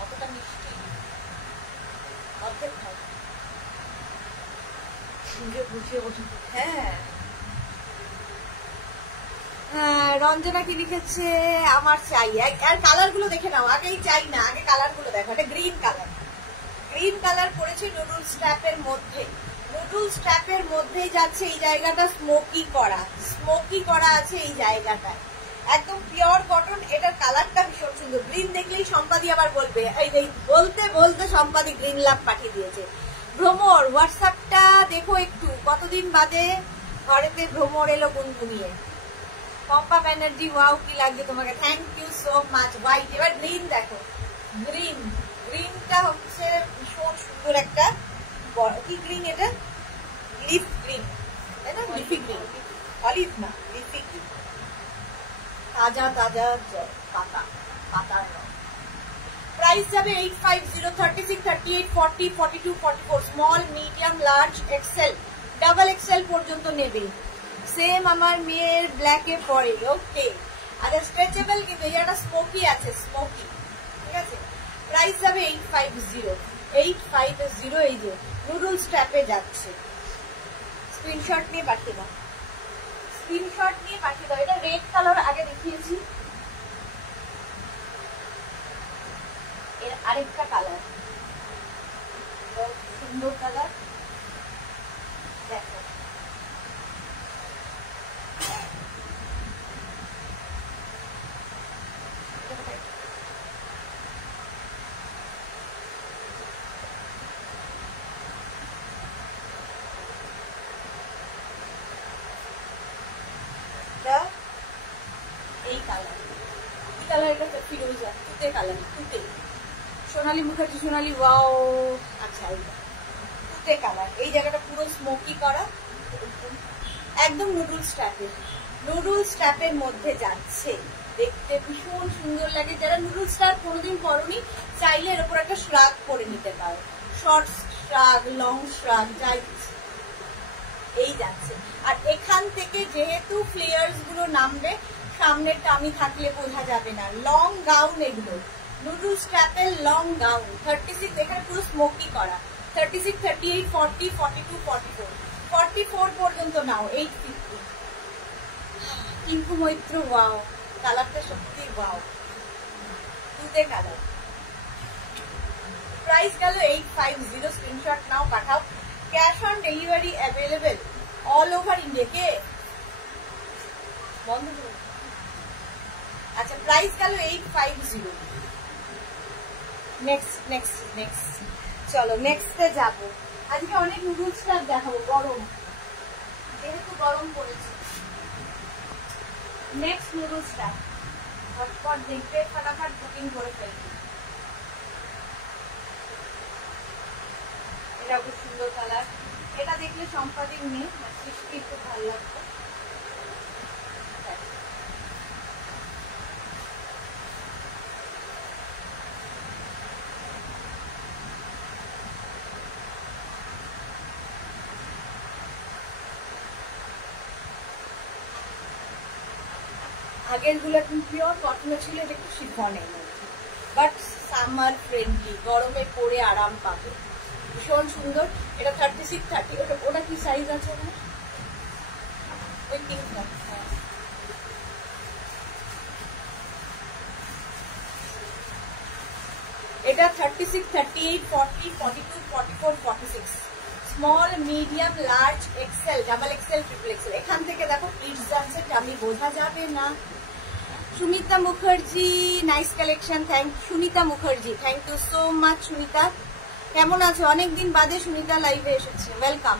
অতটা মিষ্টি অর্ধেক খায়। হ্যাঁ, রঞ্জনা কি লিখেছে? আমার চাই। আর কালার গুলো দেখে নাও, আগেই চাই না, আগে কালার গুলো দেখো। এটা গ্রিন কালার, গ্রিন কালার পড়েছে নুডলস ট্র্যাপের মধ্যে। নুডলস ট্র্যাপের মধ্যেই যাচ্ছে, এই জায়গাটা স্মোকি করা, স্মোকি করা আছে এই জায়গাটায়, একদম পিওর কটন। এটার কালারটা ভীষণ সুন্দর। গ্রিন দেখলেই সম্পাদি আবার বলবে, এই বলতে বলতে সম্পাদি গ্রিন লাভ পাঠিয়ে দিয়েছে। ভ্রমর, হোয়াটসঅ্যাপটা দেখো একটু, কতদিন বাদে ঘরেতে ভ্রমর এলো গুনগুনিয়ে। পম্পা ব্যানার্জি, ওয়াও কি লাগছে তোমাকে, thank you so much. White, এবার গ্রিন দেখো, গ্রিন, গ্রিনটা হচ্ছে ভীষণ সুন্দর একটা, কি গ্রিন এটা? লিফ গ্রিন, তাই না? লিফি গ্রিন, অলিভ না, লিফি গ্রিন, তাজা তাজা পাতা, পাতার রং। প্রাইস যাবে 850, 36, 38, 40, 42, 44, small, medium, large, XL, double XL পর্যন্ত নেবে। সেম আমার মেয়ের ব্ল্যাকে পরে। ওকে, আচ্ছা স্ট্রেচেবল, কিন্তু এই একটা স্মোকি আছে, স্মোকি, ঠিক আছে। প্রাইস যাবে 850, 850। এই যে নুডলস ট্র্যাপে যাচ্ছে, স্ক্রিনশট নিয়ে পাঠিয়ে দাও, স্ক্রিনশট নিয়ে পাঠিয়ে দাও। এটা রেড কালার আগে দেখিয়েছি, এর আরেকটা কালার, সুন্দর কালার দেখো। এই কালার, কি কালার এটা? ফিরোজা, তুতে কালার, তুতে। সোনালী মুখার্জি, সোনালী, ওয়াও, আচ্ছা তুতে কালার। এই জায়গাটা পুরো স্মোকি করা, একদম নুডলস ট্র্যাপের, নুডলস ট্র্যাপের মধ্যে যাচ্ছে, দেখতে ভীষণ সুন্দর লাগে। যারা নুডলস ট্র্যাপ কোনোদিন করনি, চাইলে এর উপর একটা শ্রাগ করে নিতে পারো, শর্ট শ্রাগ, লং শ্রাগ, যাই এই যাচ্ছে। আর এখান থেকে যেহেতু ফ্লেয়ার্স গুলো নামবে, সামনেরটা আমি থাকলে বোঝা যাবে না। লং গাউন এগুলো, নুডলস ট্র্যাপের লং গাউন। 36, এখানে পুরো স্মোকি করা। 36, 38, 40, 42, 44, 44 পর্যন্ত নাও। 850, টিঙ্কু মৈত্র ওয়াও, কালারটা সত্যি ওয়াও, দুধে কালার। প্রাইস গেল 850, স্ক্রিনশট নাও, পাঠাও। Cash on delivery available all over India. কে বন্ধ করুন। আচ্ছা, প্রাইস গেল 850। নেক্সট নেক্সট নেক্সট, চলো নেক্সটে যাবো। আজকে অনেক নুডলসটা দেখাবো, গরম যেহেতু গরম পড়েছে। নেক্সট নুডলসটা ঝটপট দেখবে, ফাটাফাট বুকিং করে ফেলবে। এটা খুব সুন্দর কালার, এটা দেখলে সম্পাদিক নেই, সৃষ্টি খুব ভালো লাগবে। আগের গুলো একদম পিওর কটনে ছিল, এটা একটু শিফনের মধ্যে, বাট সামার ফ্রেন্ডলি, গরমে পরে আরাম পাবে, ভীষণ সুন্দর। এটা 36, 30, ওটা কি সাইজ আছে না? ওই পিঙ্কটা, হ্যাঁ। এটা 36, 38, 40, 42, 44, 46, small, medium, large, XL, double XL, triple XL. এখান থেকে দেখো প্লিটস আছে, আমি বোঝা যাবে না। Sunita Mukherjee, nice collection, thank Sunita Mukherjee, thank you so much. Sunita কেমন আছো? অনেকদিন বাদে সুনিতা লাইভে এসেছে, ওয়েলকাম।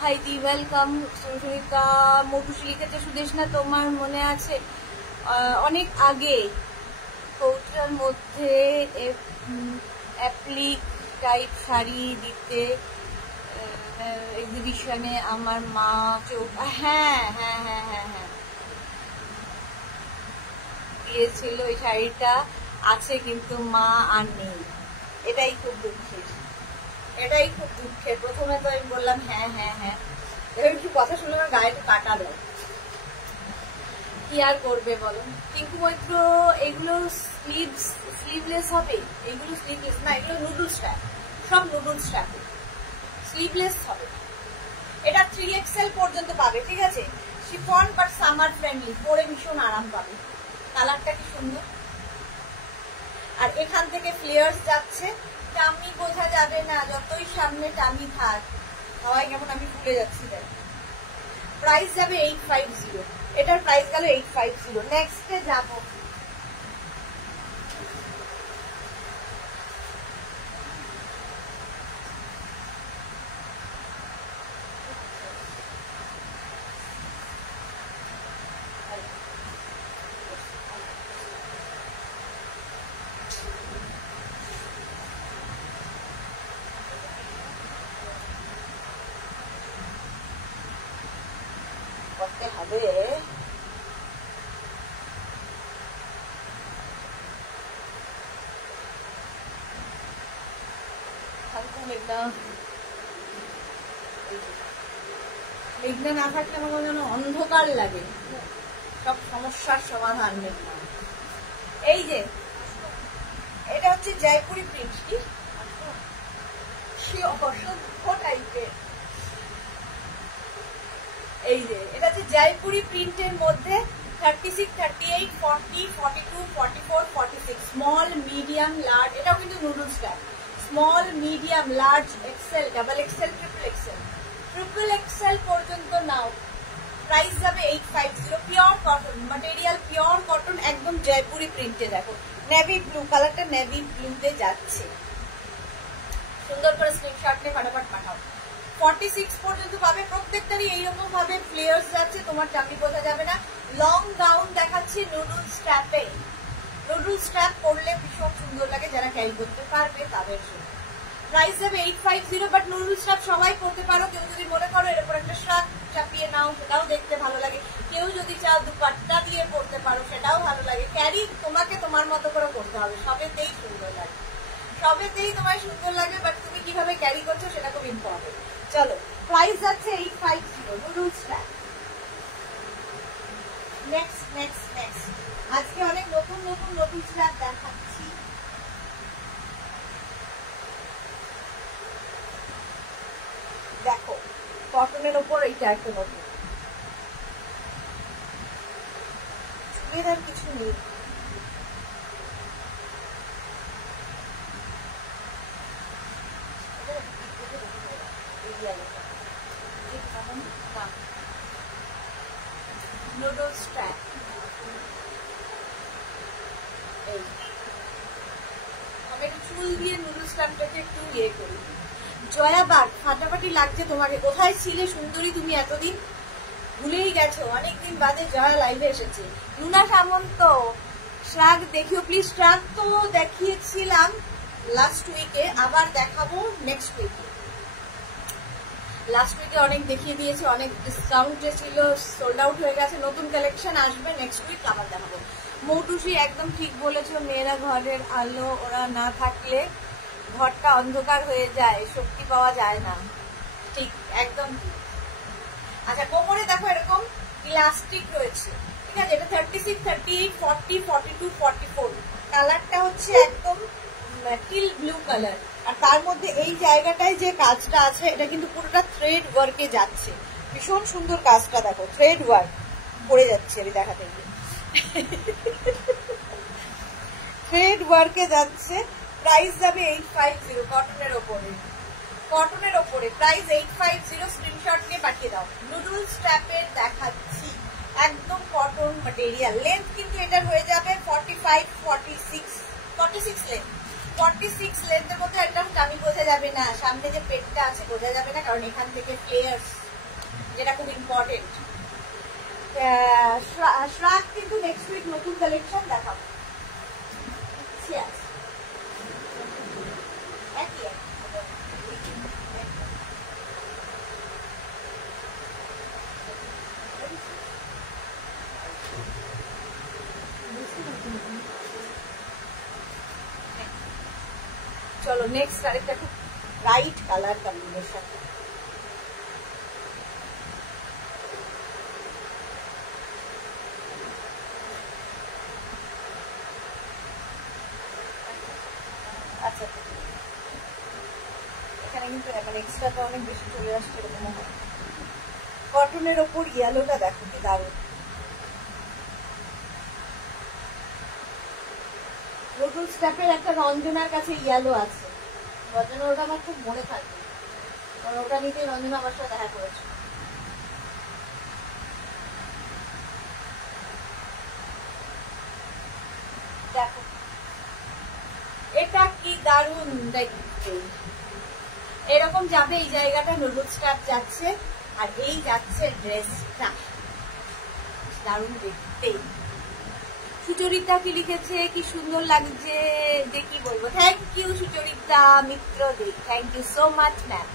হাইদি ওয়েলকাম। সুনিতা মধুসী লিখেছে, সুদেশনা তোমার মনে আছে অনেক আগে কৌটার মধ্যে অ্যাপ্লিক টাইপ শাড়ি দিতে এক্সিবিশনে আমার মা চোখ, হ্যাঁ হ্যাঁ হ্যাঁ হ্যাঁ হ্যাঁ দিয়েছিল। ওই শাড়িটা আছে কিন্তু মা আর নেই, এটাই খুব দুঃখের, এটাই খুব দুঃখের। প্রথমে তো আমি বললাম হ্যাঁ হ্যাঁ হ্যাঁ, এবার একটু কথা শুনে আমার গায়ে একটু কাটা দেয়, কি আর করবে বলো। টিঙ্কু মৈত্র, এগুলো স্লিভলেস হবে? এগুলো স্লিভলেস না, এগুলো নুডলস ট্র্যাপ, সব নুডলস ট্র্যাপ, স্লিভলেস হবে। এটা 3XL পর্যন্ত পাবে, ঠিক আছে? শিফন বাট সামার ফ্রেন্ডলি, পরে ভীষণ আরাম পাবে। কালারটা কি সুন্দর, আর এখান থেকে ফ্লেয়ার্স যাচ্ছে, টামি বোঝা যাবে না যতই সামনে টামি থাক। হাওয়ায় কেমন আমি ভুলে যাচ্ছি। প্রাইস যাবে 850, এটার প্রাইস গেল 850। নেক্সটে যাব, করতে হবে। মেঘনা না থাকলে আমার যেন অন্ধকার লাগে, সব সমস্যার সমাধান মেঘনা। এই যে এটা হচ্ছে জয়পুরি প্রিন্ট, কি অসভ্য টাইপের। এই যে এটা হচ্ছে জয়পুরি প্রিন্টের মধ্যে 36, 38, 40, 42, 44, 46, স্মল, মিডিয়াম, লার্জ। এটাও কিন্তু noodles type, small, medium, large, XL, double XL, triple XL. Triple XL পর্যন্ত নাও। প্রাইস যাবে 850, pure cotton material, pure cotton, একদম জয়পুরি প্রিন্টে। দেখো নেভি ব্লু কালারটা, নেভি ব্লুতে যাচ্ছে। সুন্দর করে স্ক্রিনশট নিয়ে ফাটাফাট পাঠাও। 46 পর্যন্ত পাবে, প্রত্যেকটারই এইরকম ভাবে ফ্লেয়ার্স যাচ্ছে, তোমার চাকরি বোঝা যাবে না। লং গাউন দেখাচ্ছি নুডলস স্ট্র্যাপে, নুডলস স্ট্র্যাপ পরলে ভীষণ সুন্দর লাগে, যারা ক্যারি করতে পারবে তাদের জন্য। প্রাইস যাবে 850, বাট নুডলস স্ট্র্যাপ সবাই করতে পারো। কেউ যদি মনে করো এর উপর একটা শার্ট চাপিয়ে নাও, সেটাও দেখতে ভালো লাগে। কেউ যদি চাও দুপাট্টা দিয়ে পরতে পারো, সেটাও ভালো লাগে। ক্যারি তোমাকে তোমার মতো করে করতে হবে, সবেতেই সুন্দর লাগে, সবেতেই তোমার সুন্দর লাগে, বাট তুমি কিভাবে ক্যারি করছো সেটা খুব ইম্পর্টেন্ট। চলো প্রাইস যাচ্ছে 850, noodles strap. Next next next, আজকে অনেক নতুন নতুন নতুন স্ট্র্যাপ দেখাচ্ছি। দেখো কটনের ওপর এইটা একটা নতুন, রাগের আর কিছু নেই। নুডলস ট্র্যাপ আমি একটু চুল দিয়ে নুডলস ট্র্যাপটাকে একটু ইয়ে করি। জয়া বাগ, ফাটাফাটি লাগছে তোমাকে। কোথায় ছিলে সুন্দরী তুমি এতদিন? ভুলেই গেছো, অনেকদিন বাদে জয়া লাইভে এসেছে। লুনা সামন্ত, শ্রাগ দেখিও প্লিজ। শ্রাগ তো দেখিয়েছিলাম লাস্ট উইকে, আবার দেখাবো নেক্সট উইকে। লাস্ট উইকে অনেক দেখিয়ে দিয়েছে, অনেক ডিসকাউন্টে ছিল, সোল্ড আউট হয়ে গেছে। নতুন কালেকশন আসবে নেক্সট উইক, আবার দেখাবো। মৌটুসি একদম ঠিক বলেছো, মেয়েরা ঘরের আলো ওরা না থাকলে ঘরটা অন্ধকার হয়ে যায়, শক্তি পাওয়া যায় না। ঠিক, একদম ঠিক। আচ্ছা, কোমরে দেখো এরকম ইলাস্টিক রয়েছে, ঠিক আছে? এটা 36, 38, 40, 42, 44। কালারটা হচ্ছে একদম টিল ব্লু কালার। আর তার মধ্যে এই জায়গাটায় যে কাজটা আছে এটা কিন্তু পুরোটা থ্রেড ওয়ার্কে যাচ্ছে। ভীষণ সুন্দর কাজটা দেখো, থ্রেড ওয়ার্ক পড়ে যাচ্ছে। আমি দেখাতে গিয়ে থ্রেড ওয়ার্কে যাচ্ছে। প্রাইস যাবে 850 কটনের ওপরে। কটনের ওপরে প্রাইস 850। স্ক্রিনশট নিয়ে পাঠিয়ে দাও। নুডলস স্ট্র্যাপের দেখাচ্ছি, একদম কটন ম্যাটেরিয়াল। লেন্থ কিন্তু এটার হয়ে যাবে 45, 46 লেন্থ। 46 লেন্থের মধ্যে একদম টামি বোঝা যাবে না, সামনে যে পেটটা আছে বোঝা যাবে না, কারণ এখান থেকে ফ্লেয়ার্স, যেটা খুব ইম্পর্টেন্ট। শ্রাগ কিন্তু নেক্সট উইক নতুন কালেকশন দেখাবো। চলো নেক্সট আরেকটা খুব ব্রাইট কালার কম্বিনেশন। আচ্ছা, এখানে কিন্তু মানে এক্সট্রাটা অনেক বেশি চলে আসছে এরকম হয়। কটনের ওপর ইয়েলোটা দেখো কি দারুণ। নুডলস স্ট্র্যাপের একটা রঞ্জনার কাছে ইয়েলো আছে, রঞ্জনা ওটা আমার খুব মনে থাকবে, কারণ ওটা নিতে রঞ্জনা আমার সাথে দেখা করেছে। দেখো এটা কি দারুণ দেখতে। এরকম যাবে এই জায়গাটা, নুডলস স্ট্র্যাপ যাচ্ছে, আর এই যাচ্ছে ড্রেসটা, দারুণ দেখতে। সুচরিতা কি লিখেছে, কি সুন্দর লাগছে, যে কি বলবো। Thank you Sucharita Mitra De, thank you so much ma'am.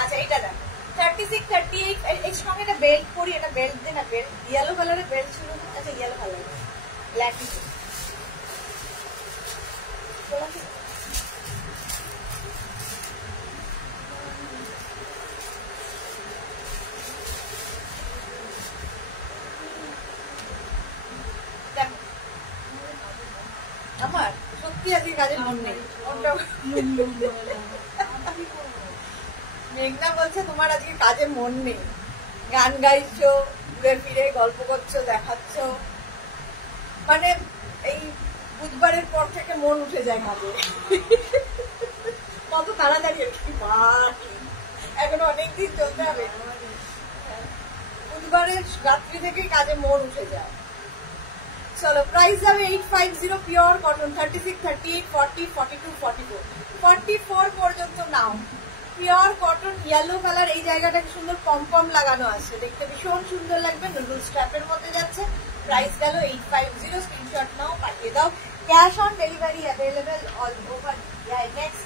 আচ্ছা, এটা দেখো 36, 38। এর সঙ্গে একটা বেল্ট পরি, এটা বেল্ট দে না, বেল্ট ইয়েলো কালারের বেল্ট ছিল। আচ্ছা, ইয়েলো কালার ব্ল্যাক। আমার সত্যি আজকে কাজের মন নেই। মেঘনা বলছে তোমার আজকে কাজে মন নেই, গান গাইছো, ঘুরে ফিরে গল্প করছো, দেখাচ্ছ, মানে এই বুধবারের পর থেকে মন উঠে যায় কাজে। কত তাড়াতাড়ি, এখনো অনেকদিন চলতে হবে। বুধবারের রাত্রি থেকেই কাজে মন উঠে যায়। চলো, প্রাইস যাবে 850 পিওর কটন। 36, 38, 40, 42, 44, 44 পর্যন্ত নাও। Pure cotton yellow colour. এই জায়গাটা কি সুন্দর পম লাগানো আছে, দেখতে ভীষণ সুন্দর লাগবে। নুডলস স্ট্র্যাপের মধ্যে যাচ্ছে। প্রাইস গেল 850। স্ক্রিনশট নাও, পাঠিয়ে দাও। Cash on delivery available all over. Next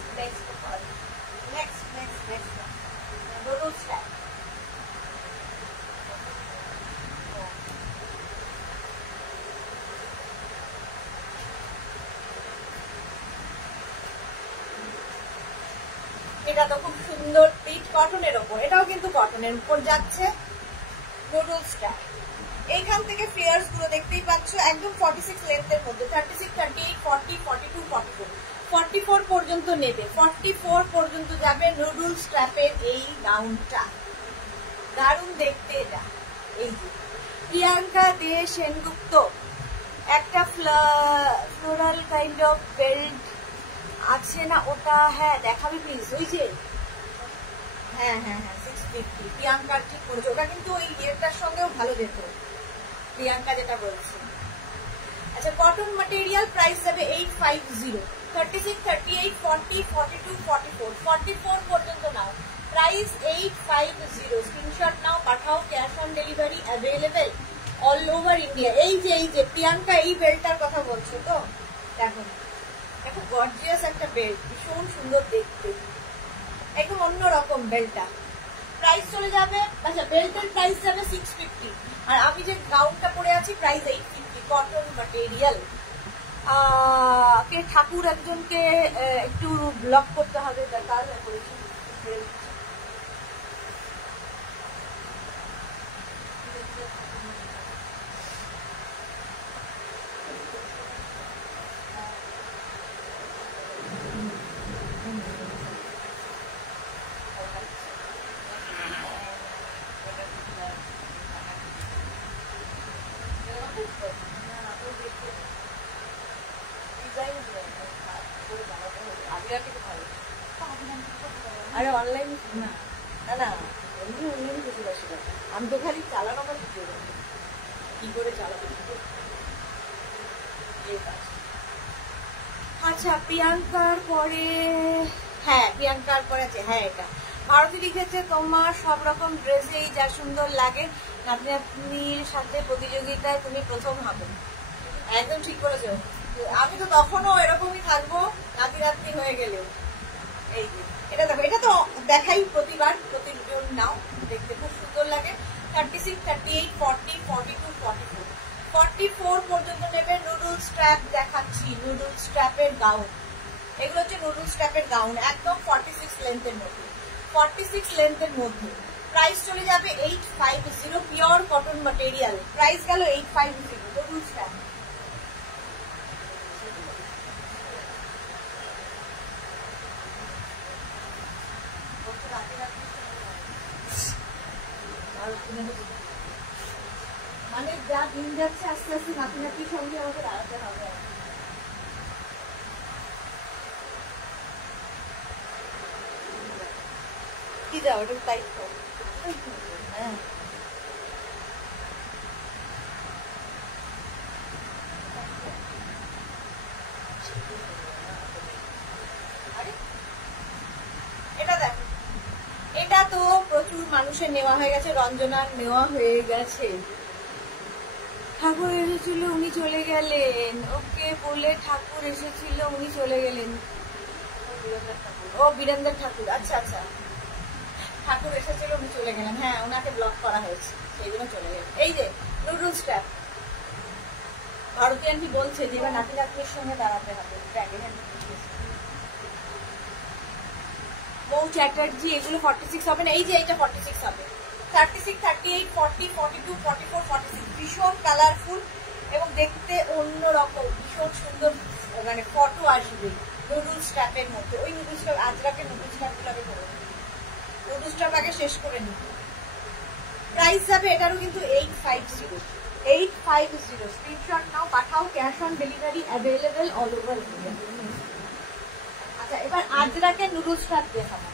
noodles strap. এটা তো খুব সুন্দর পিট কটনের ওপর, এটাও কিন্তু কটনের উপর যাচ্ছে। Noodles strap. এইখান থেকে ফ্লেয়ার্স গুলো দেখতেই পাচ্ছ, একদম 46 লেন্থের মধ্যে। 36, 38, 40, 42, 44, 44 পর্যন্ত নেবে। 44 পর্যন্ত যাবে নুডলস স্ট্র্যাপের এই গাউনটা, দারুণ দেখতে এটা। এই যে প্রিয়াঙ্কা দে সেনগুপ্ত, একটা ফ্লোরাল কাইন্ড অফ বেল্ট আছে না ওটা? হ্যাঁ দেখাবি প্লিজ। ওই যে হ্যাঁ হ্যাঁ হ্যাঁ 650 প্রিয়াঙ্কার ঠিক করেছে। ওটা কিন্তু ওই ইয়েটার সঙ্গেও ভালো যেত, প্রিয়াঙ্কা যেটা বলছে। আচ্ছা কটন ম্যাটেরিয়াল প্রাইস যাবে 850, 36, 38, 40, 42, 44, 44 পর্যন্ত নাও। প্রাইস 850, স্ক্রিনশট নাও, পাঠাও, cash on delivery available all over India. এই যে প্রিয়াঙ্কা এই বেল্টটার কথা বলছো তো? দেখো দেখো গর্জিয়াস একটা বেল্ট, ভীষণ সুন্দর দেখতে, একদম অন্যরকম বেল্টটা। প্রাইস চলে যাবে, আচ্ছা বেল্টের প্রাইস যাবে 650, আর আমি যে গাউনটা পরে আছি প্রাইস 850, কটন ম্যাটেরিয়াল। কে ঠাকুর একজনকে একটু ব্লক করতে হবে, তার করেছি। আরে অনলাইন না না না এমনি অনলাইন কিছু আসে না, আমি তো খালি চালানো আমার কি করে চালাবো। আচ্ছা প্রিয়াঙ্কার পরে, হ্যাঁ প্রিয়াঙ্কার পরে আছে, হ্যাঁ এটা ভারতী লিখেছে তোমার সব রকম ড্রেসেই যা সুন্দর লাগে, নাতনির সাথে প্রতিযোগিতায় তুমি প্রথম হবে। একদম ঠিক করেছো, আমি তো তখনও এরকমই থাকবো নাতি হয়ে গেলেও। এই যে এটা দেখো, এটা তো দেখাই প্রতিবার, প্রতিজন নাও, দেখতে খুব সুন্দর লাগে। 36, 38, 40, 42, 44, 44 পর্যন্ত নেবে। নুডল স্ট্র্যাপ দেখাচ্ছি, নুডল স্ট্র্যাপের গাউন, এগুলো হচ্ছে নুডল স্ট্র্যাপের গাউন, একদম 46 লেন্থের মধ্যে, 46 লেন্থের মধ্যে। প্রাইস চলে যাবে 850, পিওর কটন ম্যাটেরিয়াল, প্রাইস গেল 850 নুডল স্ট্র্যাপ। মানে যা দিন যাচ্ছে আস্তে আস্তে নাতির সঙ্গে আমাকে দাঁড়াতে হবে। কি যাও ওটা তাই তো, হ্যাঁ এটা দেখো, এটা তো প্রচুর মানুষের নেওয়া হয়ে গেছে, রঞ্জনার নেওয়া হয়ে গেছে। ঠাকুর এসেছিল উনি চলে গেলেন, ওকে বলে ঠাকুর এসেছিল উনি চলে গেলেন। ও বীরেন্দ্র ঠাকুর, আচ্ছা আচ্ছা, ঠাকুর এসেছিল উনি চলে গেলেন, হ্যাঁ ওনাকে ব্লক করা হয়েছে সেই জন্য চলে গেলেন। এই যে নুডল স্ট্র্যাপ, ভারতী আন্টি বলছে যে এবার নাতির সঙ্গে দাঁড়াতে হবে। মৌ চ্যাটার্জি এগুলো 46 হবে না, এই যে এইটা 46 হবে। 36, 38, 40, 42, 44, 46, ভীষণ কালারফুল এবং দেখতে অন্যরকম, ভীষণ সুন্দর, মানে ফটো আসবে নুডল স্ট্র্যাপের মধ্যে। ওই নুডল স্ট্র্যাপ, আজরাকে নুডল স্ট্র্যাপ গুলো করে নুডল স্ট্র্যাপ আগে শেষ করে নিই। প্রাইস যাবে এটারও কিন্তু 850, 850, স্ক্রিনশট নাও, পাঠাও, cash on delivery available all over India. আচ্ছা এবার আজরাকে নুডল স্ট্র্যাপ দেখাবো।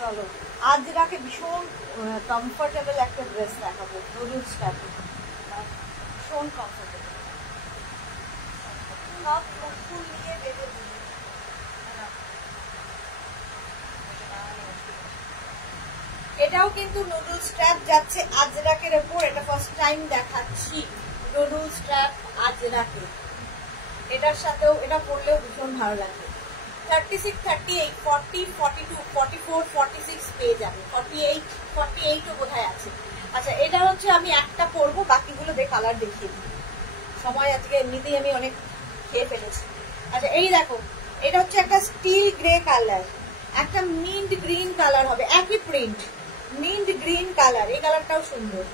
চলো আজরাকে ভীষণ কমফোর্টেবল একটা ড্রেস দেখাবো, নুডল স্ট্র্যাপে, ভীষণ কমফোর্টেবল, সব ফুল নিয়ে বেঁধে দিই। এটাও কিন্তু নুডল স্ট্র্যাপ যাচ্ছে আজরাকের উপর, এটা ফার্স্ট টাইম দেখাচ্ছি নুডল স্ট্র্যাপ আজরাকে। এটার সাথেও এটা পরলেও ভীষণ ভালো লাগবে। 36, 38, 40, 42, 44, 46 পেয়ে যাবে, 48ও বোধহয় আছে। আচ্ছা এটা হচ্ছে আমি একটা পরবো, বাকিগুলো কালার দেখিয়ে দিই, সময় আজকে এমনিতেই আমি অনেক খেয়ে ফেলেছি। আচ্ছা এই দেখো, এটা হচ্ছে একটা স্টিল গ্রে কালার, একটা মিন্ট গ্রিন কালার হবে, একই প্রিন্ট, মিন্ট গ্রিন কালার, এই কালারটাও সুন্দর,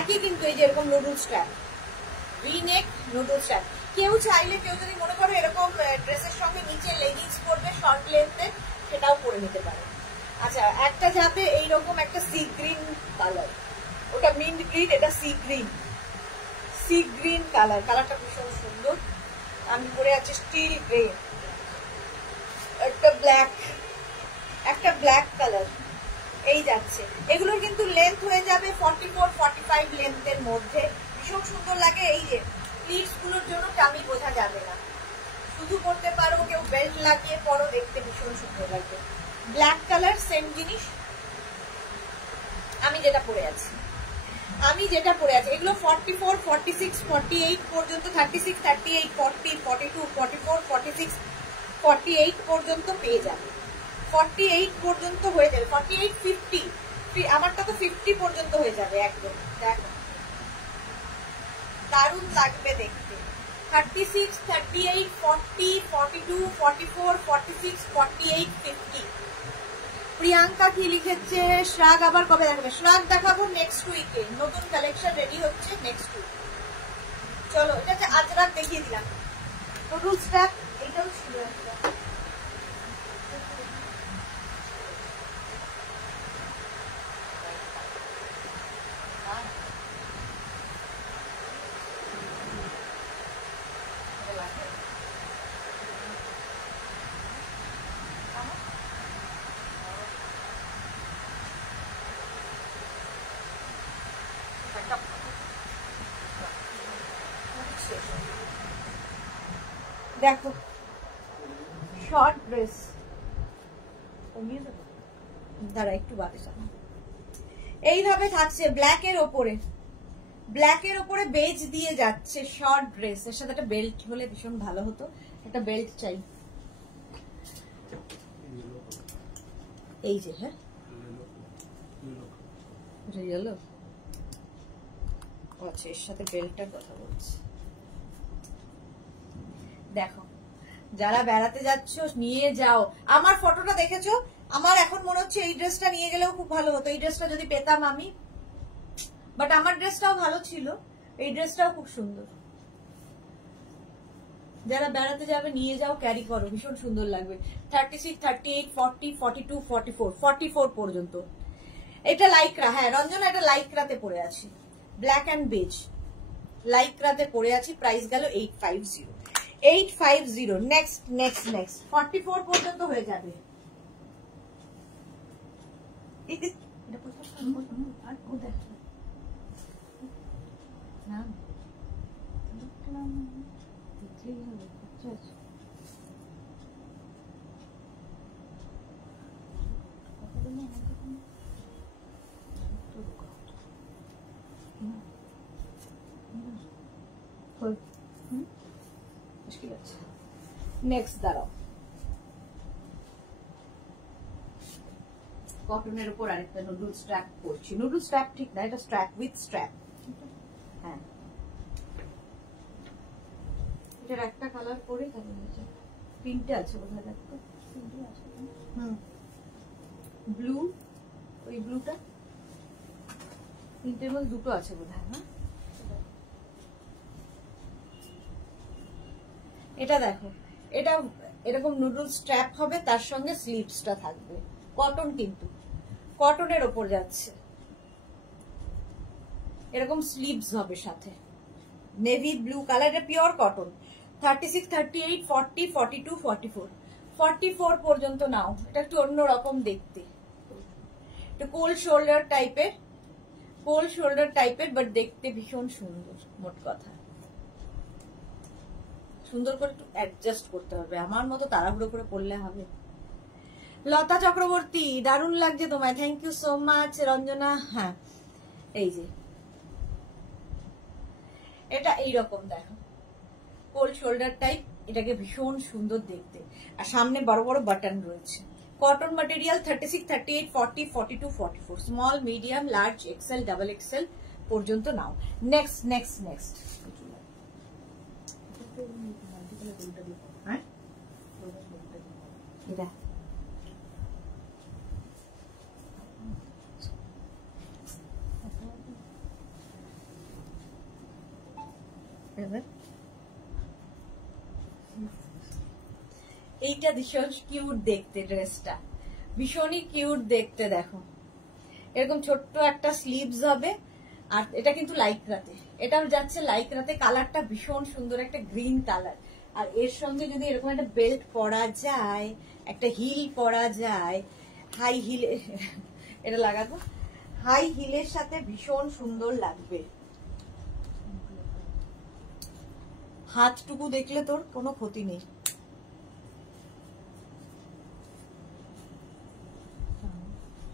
একই কিন্তু এই যে এরকম নুডল স্ট্র্যাপ, ভি নেক নুডল স্ট্র্যাপ। কেউ চাইলে, কেউ যদি মনে করো এরকম ড্রেসের সঙ্গে নিচে লেগিংস পরবে শর্ট লেন্থে, সেটাও পরে নিতে পারে। আচ্ছা, একটা যাবে এইরকম একটা সি গ্রিন কালার, ওটা মিন্ট গ্রিন, এটা sea green, sea green colour, কালারটা ভীষণ সুন্দর। আমি পরে আছি স্টিল গ্রে, একটা ব্ল্যাক কালার, এই যাচ্ছে। এগুলোর কিন্তু লেন্থ হয়ে যাবে 44-45 লেন্থের মধ্যে, ভীষণ সুন্দর লাগে। এই যে প্লিটস গুলোর জন্য টামি বোঝা যাবে না, শুধু পরতে পারো, কেউ বেল্ট লাগিয়ে পরো, দেখতে ভীষণ সুন্দর লাগবে। ব্ল্যাক কালার, সেম জিনিস আমি যেটা পরে আছি, এগুলো 44, 46, 48 পর্যন্ত, 36, 38, 40, 42, 44, 46, 48 পর্যন্ত পেয়ে যাবে। 48 পর্যন্ত হয়ে যাবে, 48, 50, আমারটা তো 50 পর্যন্ত হয়ে যাবে একদম। দেখো দারুণ লাগবে দেখতে। 36, 38, 40, 42, 44, 46, 48, 50। প্রিয়াঙ্কা কি লিখেছে? শ্রাগ আবার কবে দেখাবে? শ্রাগ দেখাবো নেক্সট উইকে, নতুন কালেকশন রেডি হচ্ছে নেক্সট উইক। চলো, এটা হচ্ছে আজরাক দেখিয়ে দিলাম। নুডলস স্ট্র্যাপ এটাও ছিল একটা, দেখো শর্ট ড্রেস, দাঁড়া একটু বাদে এইভাবে থাকছে, ব্ল্যাকের ওপরে বেজ দিয়ে যাচ্ছে, শর্ট ড্রেস, এর সাথে একটা বেল্ট হলে ভীষণ ভালো হতো, একটা বেল্ট চাই। এই যে হ্যাঁ ইয়েলো, আচ্ছা এর সাথে বেল্টটার কথা বলছি। দেখো যারা বেড়াতে যাচ্ছ নিয়ে যাও। আমার ফটোটা দেখেছো? আমার এখন মনে হচ্ছে এই ড্রেসটা নিয়ে গেলেও খুব ভালো হতো, এই ড্রেসটা যদি পেতাম আমি। বাট আমার ড্রেসটাও ভালো ছিল, এই ড্রেসটাও খুব সুন্দর। যারা বেড়াতে যাবে নিয়ে যাও, ক্যারি করো, ভীষণ সুন্দর লাগবে। 36, 38, 40, 42, 44, 44 পর্যন্ত। এটা লাইক্রা, হ্যাঁ রঞ্জনা, এটা লাইক্রাতে পরে আছি, ব্ল্যাক অ্যান্ড বেজ লাইক্রাতে পরে আছি। প্রাইস গেল 850। 850। নেক্সট 44 পর্যন্ত হয়ে যাবে। নেক্সট দাঁড়াও, কটনের উপর আরেকটা নুডল স্ট্র্যাপ করছি। নুডল স্ট্র্যাপ ঠিক না, এটা স্ট্র্যাপ উইথ স্ট্র্যাপ। হ্যাঁ এটার একটা কালার পরে তিনটে আছে বোধহয়, দেখো তিনটে আছে। ব্লু, ওই ব্লুটা তিনটের মধ্যে দুটো আছে বোধহয় না। এটা দেখো, এটা এরকম নুডল স্ট্র্যাপ হবে, তার সঙ্গে স্লিভসটা থাকবে, কটন, কিন্তু কটনের ওপর যাচ্ছে, এরকম স্লিভস হবে সাথে, নেভি ব্লু কালার, এটা পিওর কটন। 36, 38, 40, 42, 44, 44 পর্যন্ত নাও। এটা একটু অন্যরকম দেখতে, একটু কোল্ড শোল্ডার টাইপের, বাট দেখতে ভীষণ সুন্দর। মোট কথা সুন্দর করে একটু অ্যাডজাস্ট করতে হবে, আমার মতো তাড়াহুড়ো করে পড়লে হবে। লতা চক্রবর্তী, দারুণ লাগছে তোমায়, thank you so much. Ranjana, হ্যাঁ এই যে এটা এইরকম দেখো, কোল্ড শোল্ডার টাইপ, এটাকে ভীষণ সুন্দর দেখতে, আর সামনে বড় বড় বাটন রয়েছে। Cotton material. 36, 38, 40, 42, 44, small, medium, large, XL, double XL পর্যন্ত নাও। নেক্সট হ্যাঁ এটা এইটা ভীষণ কিউট দেখতে, ড্রেসটা ভীষণই কিউট দেখতে। দেখো এরকম ছোট্ট একটা স্লিভস হবে, আর এটা কিন্তু লাইক্রাতে, এটাও যাচ্ছে লাইক্রাতে। কালারটা ভীষণ সুন্দর, একটা গ্রিন কালার। আর এর সঙ্গে যদি এরকম একটা বেল্ট পরা যায়, একটা হিল পরা যায়, হাই হিল, এটা লাগাবো, হাই হিলের সাথে ভীষণ সুন্দর লাগবে। হাতটুকু দেখলে তোর কোনো ক্ষতি নেই।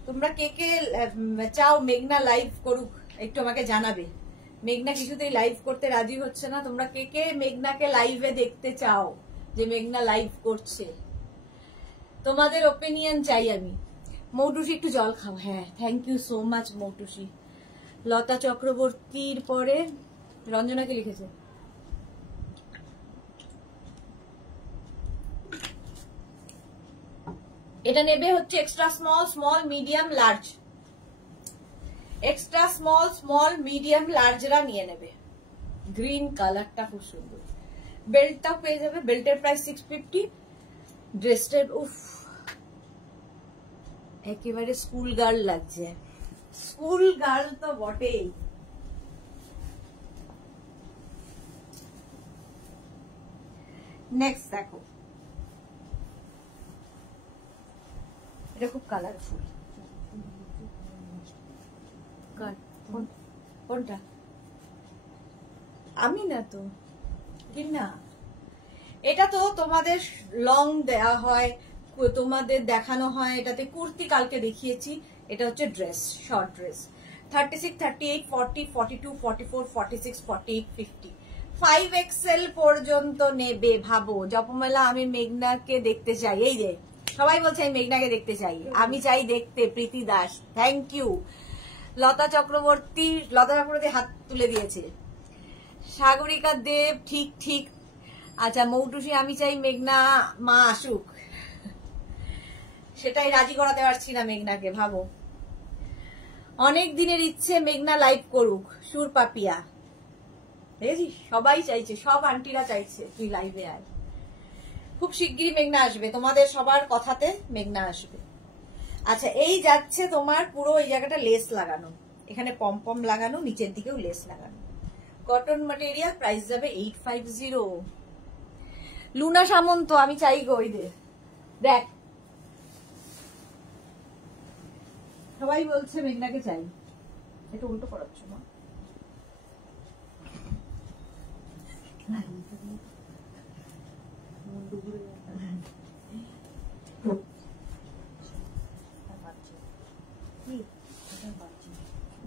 তোমরা কে কে চাও মেঘনা লাইভ করুক একটু আমাকে জানাবে। মেঘনা কিছুতেই লাইভ করতে রাজি হচ্ছে না। তোমরা কে কে মেঘনাকে লাইভে দেখতে চাও, যে মেঘনা লাইভ করছে? তোমাদের ওপিনিয়ন চাই আমি। মৌটুসি একটু জল খাও। হ্যাঁ, thank you so much Moutushi. Lata চক্রবর্তীর পরে রঞ্জনাকে লিখেছে। এটা নেবে হচ্ছে extra small, small, medium, large. Extra small, small, medium, লার্জরা নিয়ে নেবে। গ্রিন কালারটা খুব সুন্দর। বেল্টটাও পেয়ে যাবে, বেল্টের প্রাইস 650। ড্রেসটার উফ, একেবারে স্কুল গার্ল লাগছে। স্কুল গার্ল তো বটেই। নেক্সট দেখো, এটা খুব কালারফুল। কোনটা? আমি না তো, না, এটা তো তোমাদের লং দেয়া হয়, তোমাদের দেখানো হয়। এটাতে কুর্তি কালকে দেখিয়েছি। এটা হচ্ছে ড্রেস, শর্ট ড্রেস। 36, 38, 40, 42, 44, 46, 48, 50, 5XL পর্যন্ত নেবে। ভাবো জপমেলা, আমি মেঘনাকে দেখতে চাই। এই যে সবাই বলছে আমি মেঘনাকে দেখতে চাই, আমি চাই দেখতে। প্রীতি দাস, থ্যাংক ইউ। লতা চক্রবর্তী হাত তুলে দিয়েছে। সাগরিকা দেব, ঠিক ঠিক। আচ্ছা মৌটুসি, আমি চাই মেঘনা মা আসুক। সেটাই রাজি করাতে পারছি না মেঘনাকে। ভাবো, অনেক দিনের ইচ্ছে মেঘনা লাইভ করুক। সুর পাপিয়া, দেখেছিস সবাই চাইছে, সব আন্টিরা চাইছে তুই লাইভে আয়। খুব শিগগিরই মেঘনা আসবে, তোমাদের সবার কথাতে মেঘনা আসবে। আচ্ছা, এই যাচ্ছে তোমার পুরো এই জায়গাটা লেস লাগানো, এখানে পম লাগানো, নিচের দিকেও লেস লাগানো। কটন ম্যাটেরিয়াল, প্রাইস যাবে 850। লুনা সামন্ত, আমি চাই গো। দেখ সবাই বলছে মেঘনাকে চাই। এটা উল্টো করাচ্ছ না?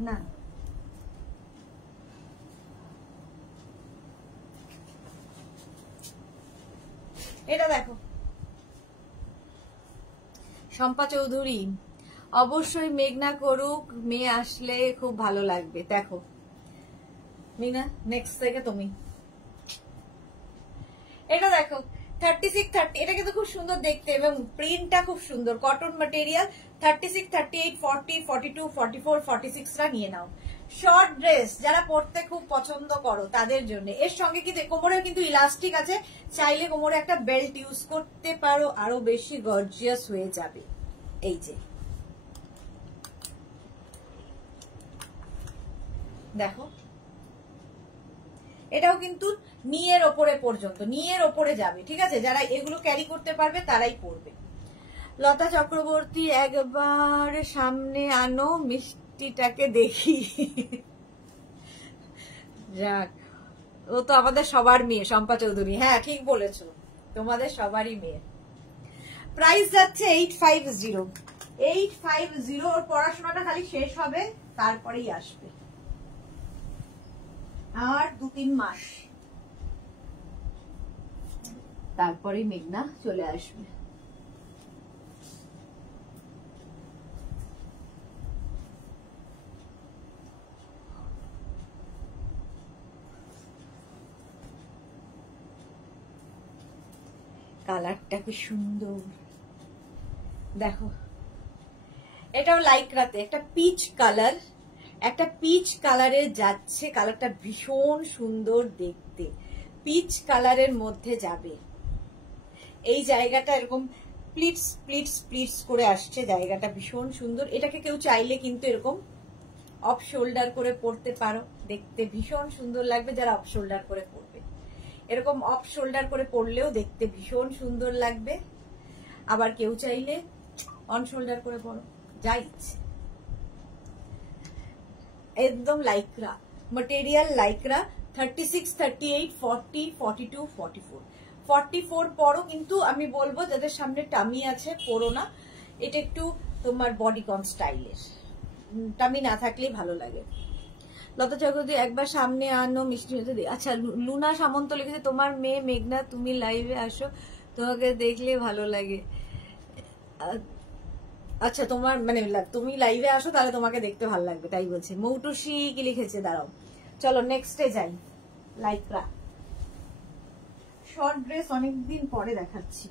না, এটা দেখো শম্পা চৌধুরী, অবশ্যই মেঘনা করুক, মেয়ে আসলে খুব ভালো লাগবে। দেখো মিনা, নেক্সট থেকে তুমি এটা দেখো 36, 30, এটা কিন্তু খুব সুন্দর দেখতে এবং প্রিন্টটা খুব সুন্দর। Cotton material. 36, 38, 40, 42, 44, 46 রা নিয়ে নাও। শর্ট ড্রেস যারা পরতে খুব পছন্দ করো তাদের জন্য। এর সঙ্গে কিন্তু কোমরেও কিন্তু ইলাস্টিক আছে, চাইলে কোমরে একটা বেল্ট ইউজ করতে পারো, আরো বেশি গর্জিয়াস হয়ে যাবে। এই যে দেখো, এটাও কিন্তু নিয়ের ওপরে পর্যন্ত, নিয়ের ওপরে যাবে। ঠিক আছে, যারা এগুলো ক্যারি করতে পারবে তারাই পরবে। লতা চক্রবর্তী, একবার সামনে আনো মিষ্টিটাকে দেখি। যাক, ও তো আমাদের সবার মেয়ে শম্পা চৌধুরী। হ্যাঁ ঠিক বলেছো, তোমাদের সবারই মেয়ে। প্রাইস যাচ্ছে 850। 850। ওর পড়াশোনাটা খালি শেষ হবে, তারপরেই আসবে। আর 2-3 মাস, তারপরেই মেঘনা চলে আসবে। কালারটা কি সুন্দর দেখো। এটাও লাইক্রাতে একটা পিচ কালার, একটা পিচ কালারের যাচ্ছে। কালারটা ভীষণ সুন্দর দেখতে, পিচ কালারের মধ্যে যাবে। এই জায়গাটা এরকম প্লিটস প্লিটস প্লিটস করে আসছে, জায়গাটা ভীষণ সুন্দর। এটাকে কেউ চাইলে কিন্তু এরকম অফ শোল্ডার করে পরতে পারো, দেখতে ভীষণ সুন্দর লাগবে যারা অফ শোল্ডার করে পরবে। এরকম অফ শোল্ডার করে পরলেও দেখতে ভীষণ সুন্দর লাগবে। আবার কেউ চাইলে অন শোল্ডার করে পরো, যা ইচ্ছে। একদম লাইক্রা মটেরিয়াল, লাইক্রা 36, 38, 40, 42, 44, 44 পরো। কিন্তু আমি বলবো যাদের সামনে টামি আছে পরো না, এটা একটু তোমার বডিকন স্টাইলের, টামি না থাকলেই ভালো লাগে। লতা চক্রবর্তী একবার সামনে আনো মিষ্টি। আচ্ছা, লুনা সামন্ত লিখেছে তোমার মেয়ে মেঘনা তুমি লাইভে আসো, তোমাকে দেখলে ভালো লাগে। আচ্ছা, তোমার মানে তুমি লাইভে আসো তাহলে তোমাকে দেখতে ভালো লাগবে তাই বলছে। মৌটুসি কি লিখেছে, দাঁড়াও, চলো নেক্সটে যাই। লাইক্রা শর্ট ড্রেস অনেকদিন পরে দেখাচ্ছি।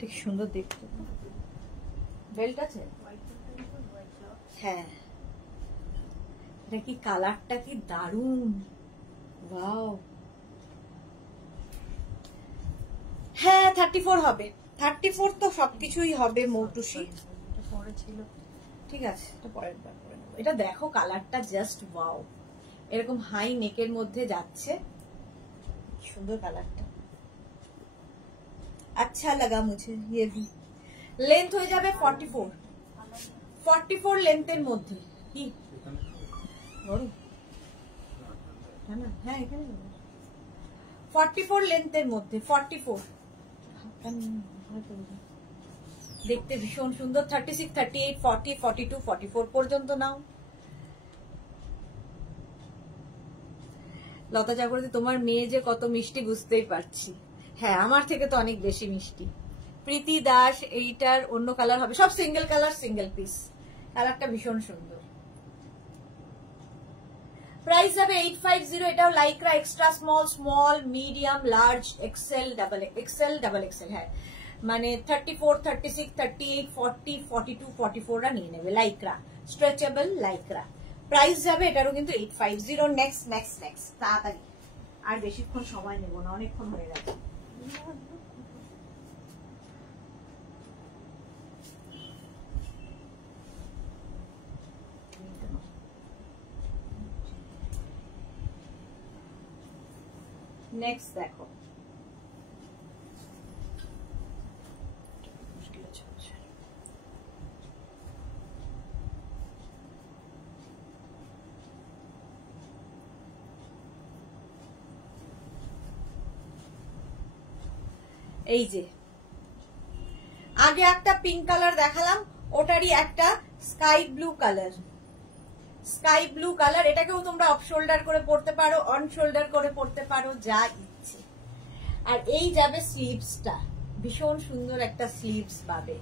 ঠিক সুন্দর দেখতে, বেল্ট আছে, হ্যাঁ। এটা কি কালারটা কি দারুন, ওয়াও। হ্যাঁ 34 হবে, 34 তো সবকিছুই হবে মৌটুসি। পরে ছিল, ঠিক আছে, এটা পরের বার করে নেবো। এটা দেখো কালারটা জাস্ট ওয়াও, এরকম হাই নেকের মধ্যে যাচ্ছে, সুন্দর কালারটা, अच्छा लगा मुझे ये भी। लेंथ হয়ে যাবে 44, 44 লেন্থের মধ্যে। কি বড় না, হ্যাঁ এখানে 44 লেন্থের মধ্যে, 44 দেখতে ভীষণ সুন্দর। 36, 38, 40, 42, 44 পর্যন্ত নাও। লতা চক্রবর্তী তোমার মেয়ে যে কত মিষ্টি বুঝতেই পারছি। হ্যাঁ আমার থেকে তো অনেক বেশি মিষ্টি। প্রীতি দাস এইটার অন্য কালার হবে, সব সিঙ্গেল কালার সিঙ্গেল পিস, কালারটা ভীষণ সুন্দর। প্রাইস যাবে 850। এটাও Lycra extra small, small medium large XL double XL, double Excel, হ্যাঁ মানে 34, 36, 38, 40, 42, 44 রা নিয়ে নেবে। লাইক্রা স্ট্রেচেবল লাইক্রা, প্রাইস যাবে এটারও কিন্তু 850। নেক্সট নেক্সট নেক্সট, তাড়াতাড়ি, আর বেশিক্ষণ সময় নেব না, অনেকক্ষণ হয়ে গেছে। নেক্সট দেখো, এই যে আগে একটা পিঙ্ক কালার দেখালাম, ওটারই একটা sky blue colour, sky blue colour. এটাকেও তোমরা অফ শোল্ডার করে পরতে পারো, অন শোল্ডার করে পরতে পারো, যা ইচ্ছে। আর এই যাবে স্লিভসটা, ভীষণ সুন্দর একটা স্লিভস পাবে।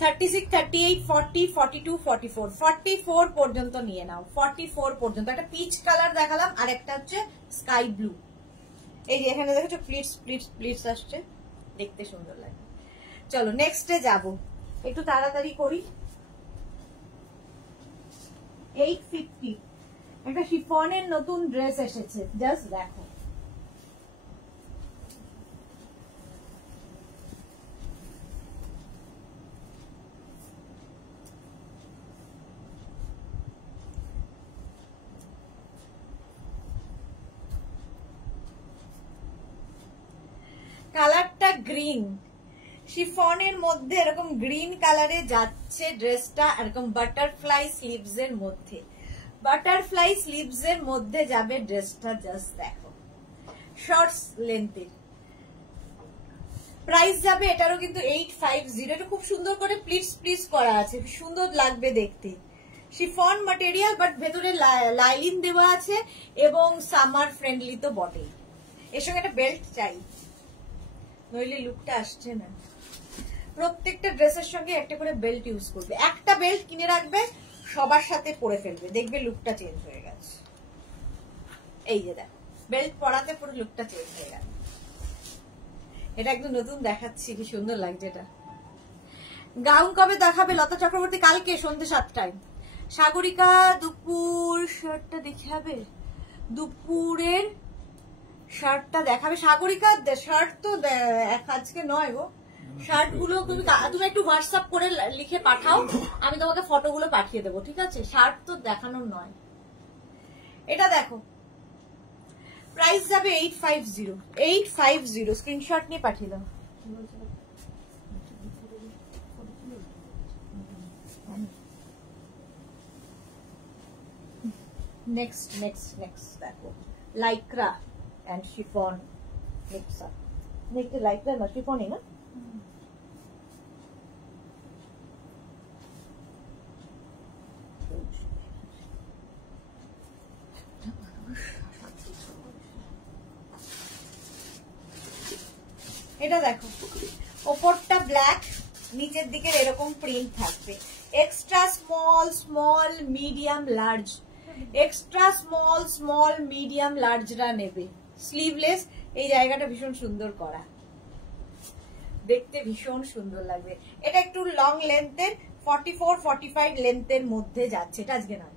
36, 38, 40, 42, 44, 44 পর্যন্ত নিয়ে নাও। 44 পর্যন্ত একটা পিচ কালার দেখালাম, আর একটা হচ্ছে স্কাই ব্লু। এই যে এখানে দেখেছো প্লিটস প্লিটস প্লিটস আসছে, দেখতে সুন্দর লাগে। চলো নেক্সটে যাব, একটু তাড়াতাড়ি করি। 850 একটা শিফনের নতুন ড্রেস এসেছে, জাস্ট দেখো। কালারটা গ্রিন, শিফনের মধ্যে এরকম গ্রিন কালারে যাচ্ছে ড্রেসটা, এরকম বাটারফ্লাই স্লিভস এর মধ্যে, বাটারফ্লাই স্লিভস এর মধ্যে যাবে ড্রেসটা, জাস্ট দেখো, শর্টস লেন্থের। প্রাইস যাবে এটারও কিন্তু 850। এটা খুব সুন্দর করে প্লিটস প্লিটস করা আছে, সুন্দর লাগবে দেখতে। শিফন ম্যাটেরিয়াল বাট ভেতরে লাইলিন দেওয়া আছে, এবং সামার ফ্রেন্ডলি তো বটেই। এর সঙ্গে একটা বেল্ট চাই, নইলে লুকটা আসছে না। প্রত্যেকটা ড্রেসের সঙ্গে একটা করে বেল্ট ইউজ করবে, একটা বেল্ট কিনে রাখবে, সবার সাথে পরে ফেলবে, দেখবে লুকটা চেঞ্জ হয়ে গেছে। এই যে দেখো বেল্ট পরাতে পুরো লুকটা চেঞ্জ হয়ে গেল। এটা একদম নতুন দেখাচ্ছি, কি সুন্দর লাগছে এটা। গাউন কবে দেখাবে লতা চক্রবর্তী? কালকে সন্ধ্যে 7টায়। সাগরিকা দুপুর শার্টটা দেখাবে, দুপুরের শার্টটা দেখাবে সাগরিকা। শার্ট তো আজকে নয় গো, শার্ট গুলো তুমি একটু হোয়াটসঅ্যাপ করে লিখে পাঠাও, আমি তোমাকে ফটোগুলো পাঠিয়ে দেবো, ঠিক আছে? শার্ট তো দেখানোর নয়। এটা দেখো, প্রাইস যাবে 850। 850 স্ক্রিনশট নিয়ে পাঠিয়ে দাও। নেক্সট নেক্সট নেক্সট দেখো, Lycra and chiffon mix up. দেখতে লাইক্রা না শিফনই না? এটা দেখো, ওপরটা ব্ল্যাক, নিচের দিকে এরকম প্রিন্ট থাকবে। Extra small small medium large, extra small small medium লার্জরা নেবে। স্লিভলেস, এই জায়গাটা ভীষণ সুন্দর করা, দেখতে ভীষণ সুন্দর লাগবে। এটা একটু লং লেন্থের, 44-45 লেন্থের মধ্যে যাচ্ছে। এটা আজকে নয়,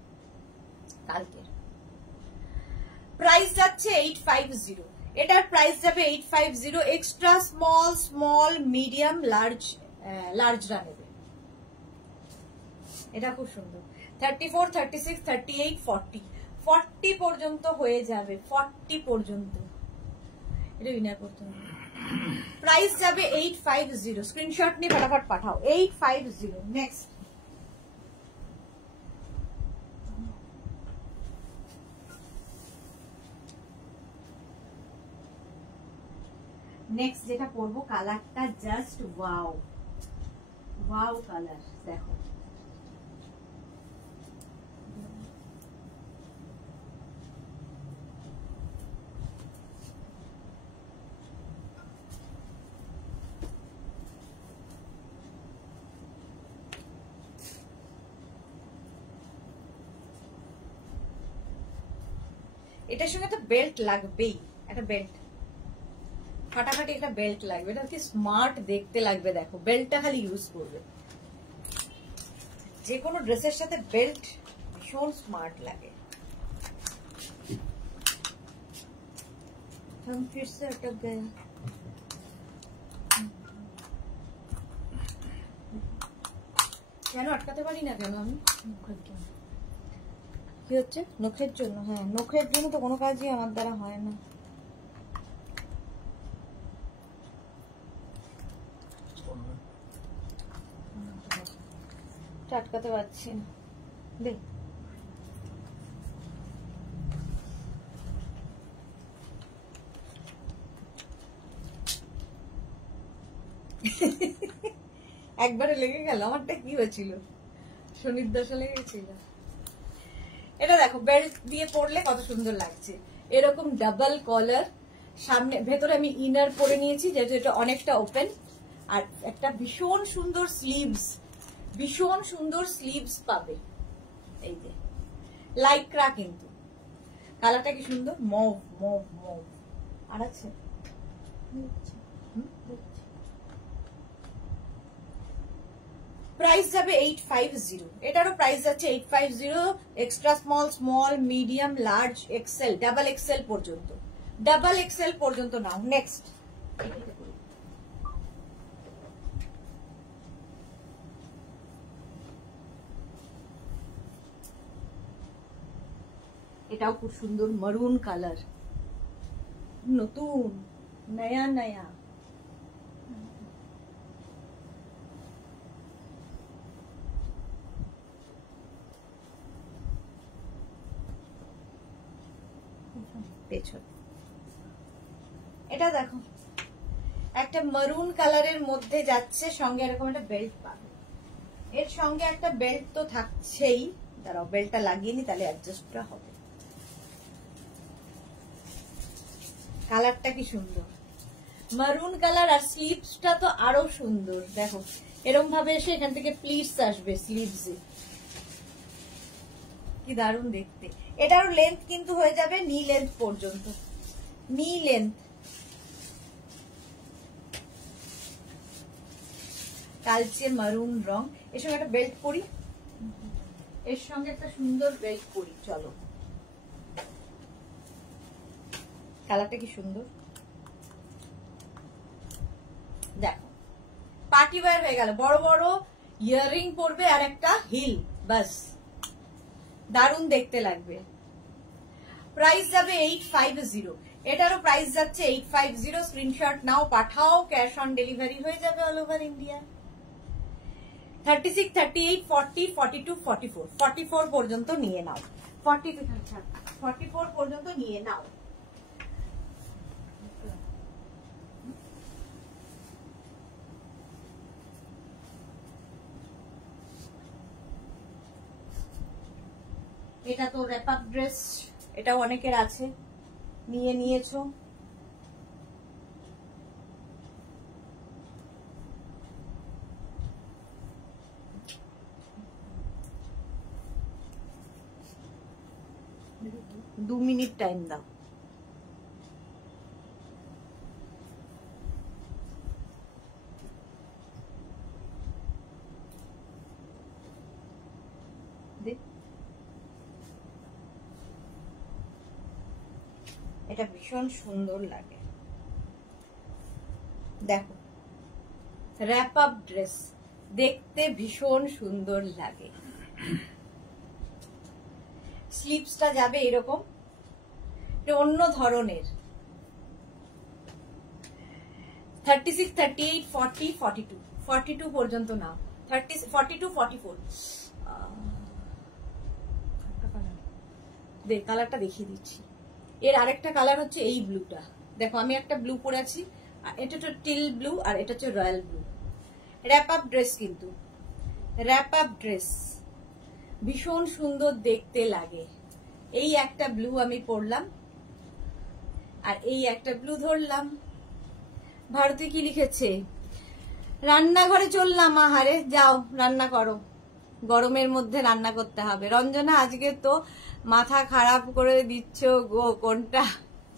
কালকে। প্রাইস যাচ্ছে 850। এটার প্রাইস যাবে 850। Extra small small medium large লার্জরা নেবে। এটা খুব সুন্দর। 34, 36, 38, 40 40 পর্যন্ত হয়ে যাবে, 40 পর্যন্ত। এটা উইনার করতে হবে। প্রাইস যাবে 850। স্ক্রিনশট নিয়ে ফটাফট পাঠাও। 850। নেক্সট, নেক্সট যেটা পরবো, কালারটা জাস্ট ওয়াও, ওয়াও কালার। দেখো, এটার সঙ্গে তো বেল্ট লাগবেই, একটা বেল্ট ফাটাফাটি একটা বেল্ট লাগবে। এটা কি স্মার্ট দেখতে লাগবে। দেখো, বেল্টটা খালি ইউজ করবে, যে কোনো ড্রেসের সাথে বেল্ট ভীষণ স্মার্ট লাগে। কেন আটকাতে পারি না কেন আমি? কি হচ্ছে? নখের জন্য? হ্যাঁ, নখের জন্য তো কোনো কাজই আমার দ্বারা হয় না। আটকাতে পারছি না। দেখ, একবারে লেগে গেল। আমারটা কি হয়েছিল? শনির দশা লেগেছিল। এটা দেখো, বেল্ট দিয়ে পরলে কত সুন্দর লাগছে। এরকম ডাবল কলার, সামনে ভেতরে আমি ইনার পরে নিয়েছি যেহেতু এটা অনেকটা ওপেন, আর একটা ভীষণ সুন্দর স্লিভস, ভীষণ সুন্দর স্লিভস পাবে। এই যে লাইক্রা, কিন্তু কালারটা কি সুন্দর, মভ মভ মভ। আর আছে প্রাইস যাবে 850। এটারও প্রাইস যাচ্ছে 850। Extra small small medium large XL double XL পর্যন্ত, ডাবল এক্সেল পর্যন্ত নাও। নেক্সট, এটাও খুব সুন্দর, মারুন কালার, নতুন নয়া নয়া। পেছন এটা দেখো, একটা মারুন কালারের মধ্যে যাচ্ছে, সঙ্গে এরকম একটা বেল্ট পাবে। এর সঙ্গে একটা বেল্ট তো থাকছেই, দাঁড়াও বেল্টটা লাগিয়ে নি, তাহলে অ্যাডজাস্টটা হবে। কালারটা কি সুন্দর, মারুন কালার। আর স্লিভসটা তো আরো সুন্দর। দেখো, এরকম ভাবে এসে এখান থেকে প্লিটস আসবে স্লিভসে, কি দারুণ দেখতে। এটার লেন্থ কিন্তু হয়ে যাবে নি লেন্থ পর্যন্ত। নি লেন্থ, কালচে মারুন রং। এর সঙ্গে একটা বেল্ট পরি, এর সঙ্গে একটা সুন্দর বেল্ট পরি। চলো, কালারটা কি সুন্দর দেখো, পার্টি ওয়্যার হয়ে গেল। বড় বড় ইয়াররিং পরবে আর একটা হিল, বাস দারুণ দেখতে লাগবে। প্রাইস যাবে 850, এটারও প্রাইস যাচ্ছে 850। স্ক্রিনশট নাও, পাঠাও, ক্যাশ অন ডেলিভারি হয়ে যাবে অল ওভার ইন্ডিয়া। 36, 38, 40, 42, 44, 44 পর্যন্ত নিয়ে নাও। 44 পর্যন্ত নিয়ে নাও। এটা তো র্যাপ আপ ড্রেস, এটাও অনেকের আছে, নিয়ে নিয়েছো। দু মিনিট টাইম দাও। এটা ভীষণ সুন্দর লাগে, দেখো র্যাপ আপ ড্রেস, দেখতে ভীষণ সুন্দর লাগে। স্লিভসটা যাবে এরকম, অন্য ধরনের। 36, 38, 40, 42, 42 পর্যন্ত নাও। 42, 44 কালারটা দেখিয়ে দিচ্ছি। এর আরেকটা কালার হচ্ছে এই ব্লুটা, দেখো আমি একটা ব্লু পরেছি, এটা তো টিল ব্লু আর এটা হচ্ছে royal blue. Wrap up dress, কিন্তু র্যাপ আপ ড্রেস ভীষণ সুন্দর দেখতে লাগে। এই একটা ব্লু আমি পরলাম আর এই একটা ব্লু ধরলাম। ভারতী কি লিখেছে? রান্নাঘরে চললাম। আহারে যাও রান্না করো, গরমের মধ্যে রান্না করতে হবে। রঞ্জনা আজকে তো মাথা খারাপ করে দিচ্ছ গো, কোনটা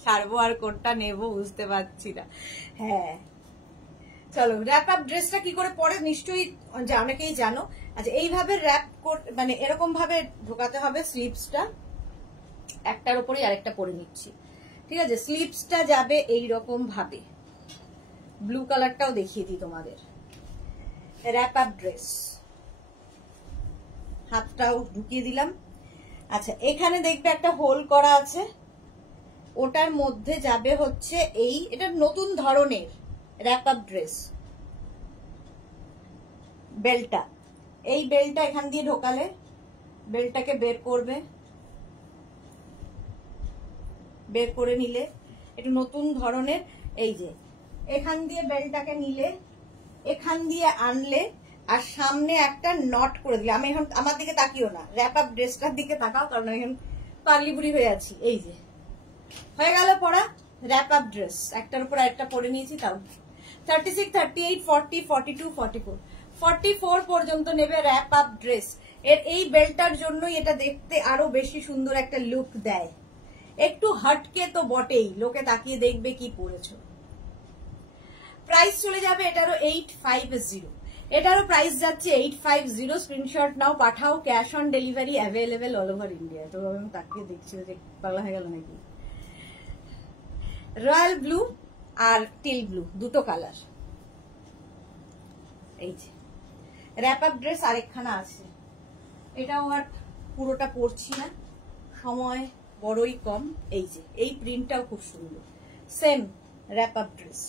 ছাড়বো আর কোনটা নেবো বুঝতে পারছি না। হ্যাঁ চলো, র্যাপ আপ ড্রেসটা কি করে পরে নিশ্চয়ই অনেকেই জানো। আচ্ছা, এইভাবে র্যাপ মানে এরকম ভাবে ঢোকাতে হবে স্লিভসটা, একটার উপরেই আরেকটা পরে নিচ্ছি, ঠিক আছে? স্লিভসটা যাবে এইরকম ভাবে। ব্লু কালারটাও দেখিয়ে দিই তোমাদের। র্যাপ আপ ড্রেস, হাতটাও ঢুকিয়ে দিলাম। আচ্ছা, এখানে দেখবে একটা হোল করা আছে, ওটার মধ্যে যাবে হচ্ছে এই, এটা নতুন ধরনের র্যাপ আপ ড্রেস। বেলটা, এই বেলটা এখান দিয়ে ঢোকালে বেলটাকে বের করবে, বের করে নিলে একটু নতুন ধরনের। এই যে এখান দিয়ে বেলটাকে নিলে, এখান দিয়ে আনলে আর সামনে একটা নট করে দিলে। আমি এখন আমার দিকে তাকিও না, র্যাপ আপ ড্রেসটার দিকে তাকাও, কারণ আমি এখন পাগলি বুড়ি হয়ে আছি। এই যে হয়ে গেল পরা র্যাপ আপ ড্রেস, একটার উপর একটা পরে নিয়েছি। তাও 36, 38, 40, 42, 44, 44 পর্যন্ত নেবে র্যাপ আপ ড্রেস। এর এই বেল্টটার জন্যই এটা দেখতে আরো বেশি সুন্দর একটা লুক দেয়। একটু হটকে তো বটেই, লোকে তাকিয়ে দেখবে কি পরেছো। প্রাইস চলে যাবে এটারও 850, এটারও প্রাইস যাচ্ছে 850। স্ক্রিনশট নাও, পাঠাও, cash on delivery available all over India. তো আমি তাকিয়ে দেখছি যে পাগলা হয়ে গেল নাকি। রয়্যাল ব্লু আর টিল ব্লু, দুটো কালার। এই যে র্যাপ আপ ড্রেস আরেকখানা আছে, এটাও আর পুরোটা পরছি না, সময় বড়ই কম। এই যে এই প্রিন্টটাও খুব সুন্দর, সেম র্যাপ আপ ড্রেস।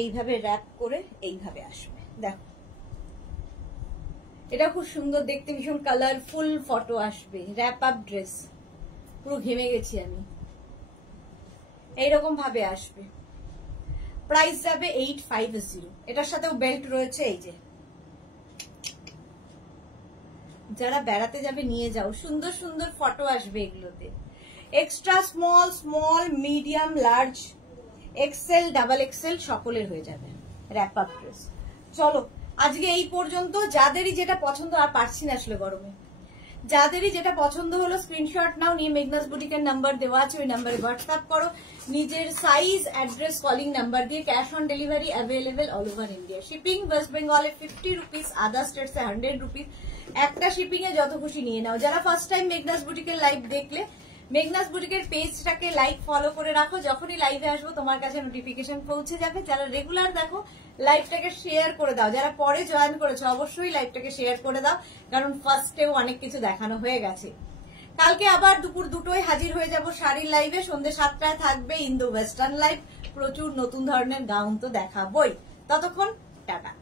এইভাবে র্যাপ করে এইভাবে আসবে, দেখো এটা খুব সুন্দর দেখতে, ভীষণ কালারফুল ফটো আসবে। র্যাপ আপ ড্রেস, পুরো ঘেমে গেছি আমি। এইরকম ভাবে আসবে। প্রাইস যাবে 850। এটার সাথেও বেল্ট রয়েছে। এই যে যারা বেড়াতে যাবে নিয়ে যাও, সুন্দর সুন্দর ফটো আসবে এগুলোতে। Extra small, small, medium, large, XL, double XL সকলের হয়ে যাবে র্যাপ আপ ড্রেস। চলো আজকে এই পর্যন্ত। যাদেরই যেটা পছন্দ, আর পারছি না আসলে গরমে, যাদেরই যেটা পছন্দ হলো স্ক্রিনশট নাও, নিয়ে মেঘনাস বুটিকের নাম্বার দেওয়া আছে, ওই নাম্বারে হোয়াটসঅ্যাপ করো নিজের সাইজ, অ্যাড্রেস, কলিং নাম্বার দিয়ে। Cash on delivery available all over India. Shipping West বেঙ্গলে 50 রুপিস, আদার স্টেটসে 100 রুপিস। একটা শিপিং এ যত খুশি নিয়ে নাও। যারা ফার্স্ট টাইম মেঘনাস বুটিকের লাইভ দেখলে, মেঘনাস বুটিকের পেজটাকে লাইক ফলো করে রাখো, যখনই লাইভে আসবো তোমার কাছে নোটিফিকেশন পৌঁছে যাবে। যারা রেগুলার দেখো লাইভটাকে শেয়ার করে দাও, যারা পরে জয়েন করেছো অবশ্যই লাইভটাকে শেয়ার করে দাও, কারণ ফার্স্টেও অনেক কিছু দেখানো হয়ে গেছে। কালকে আবার দুপুর 2টোয় হাজির হয়ে যাব শাড়ির লাইভে, সন্ধ্যে 7টায় থাকবে ইন্দো ওয়েস্টার্ন লাইভ। প্রচুর নতুন ধরনের গাউন তো দেখাবোই। ততক্ষণ টাটা।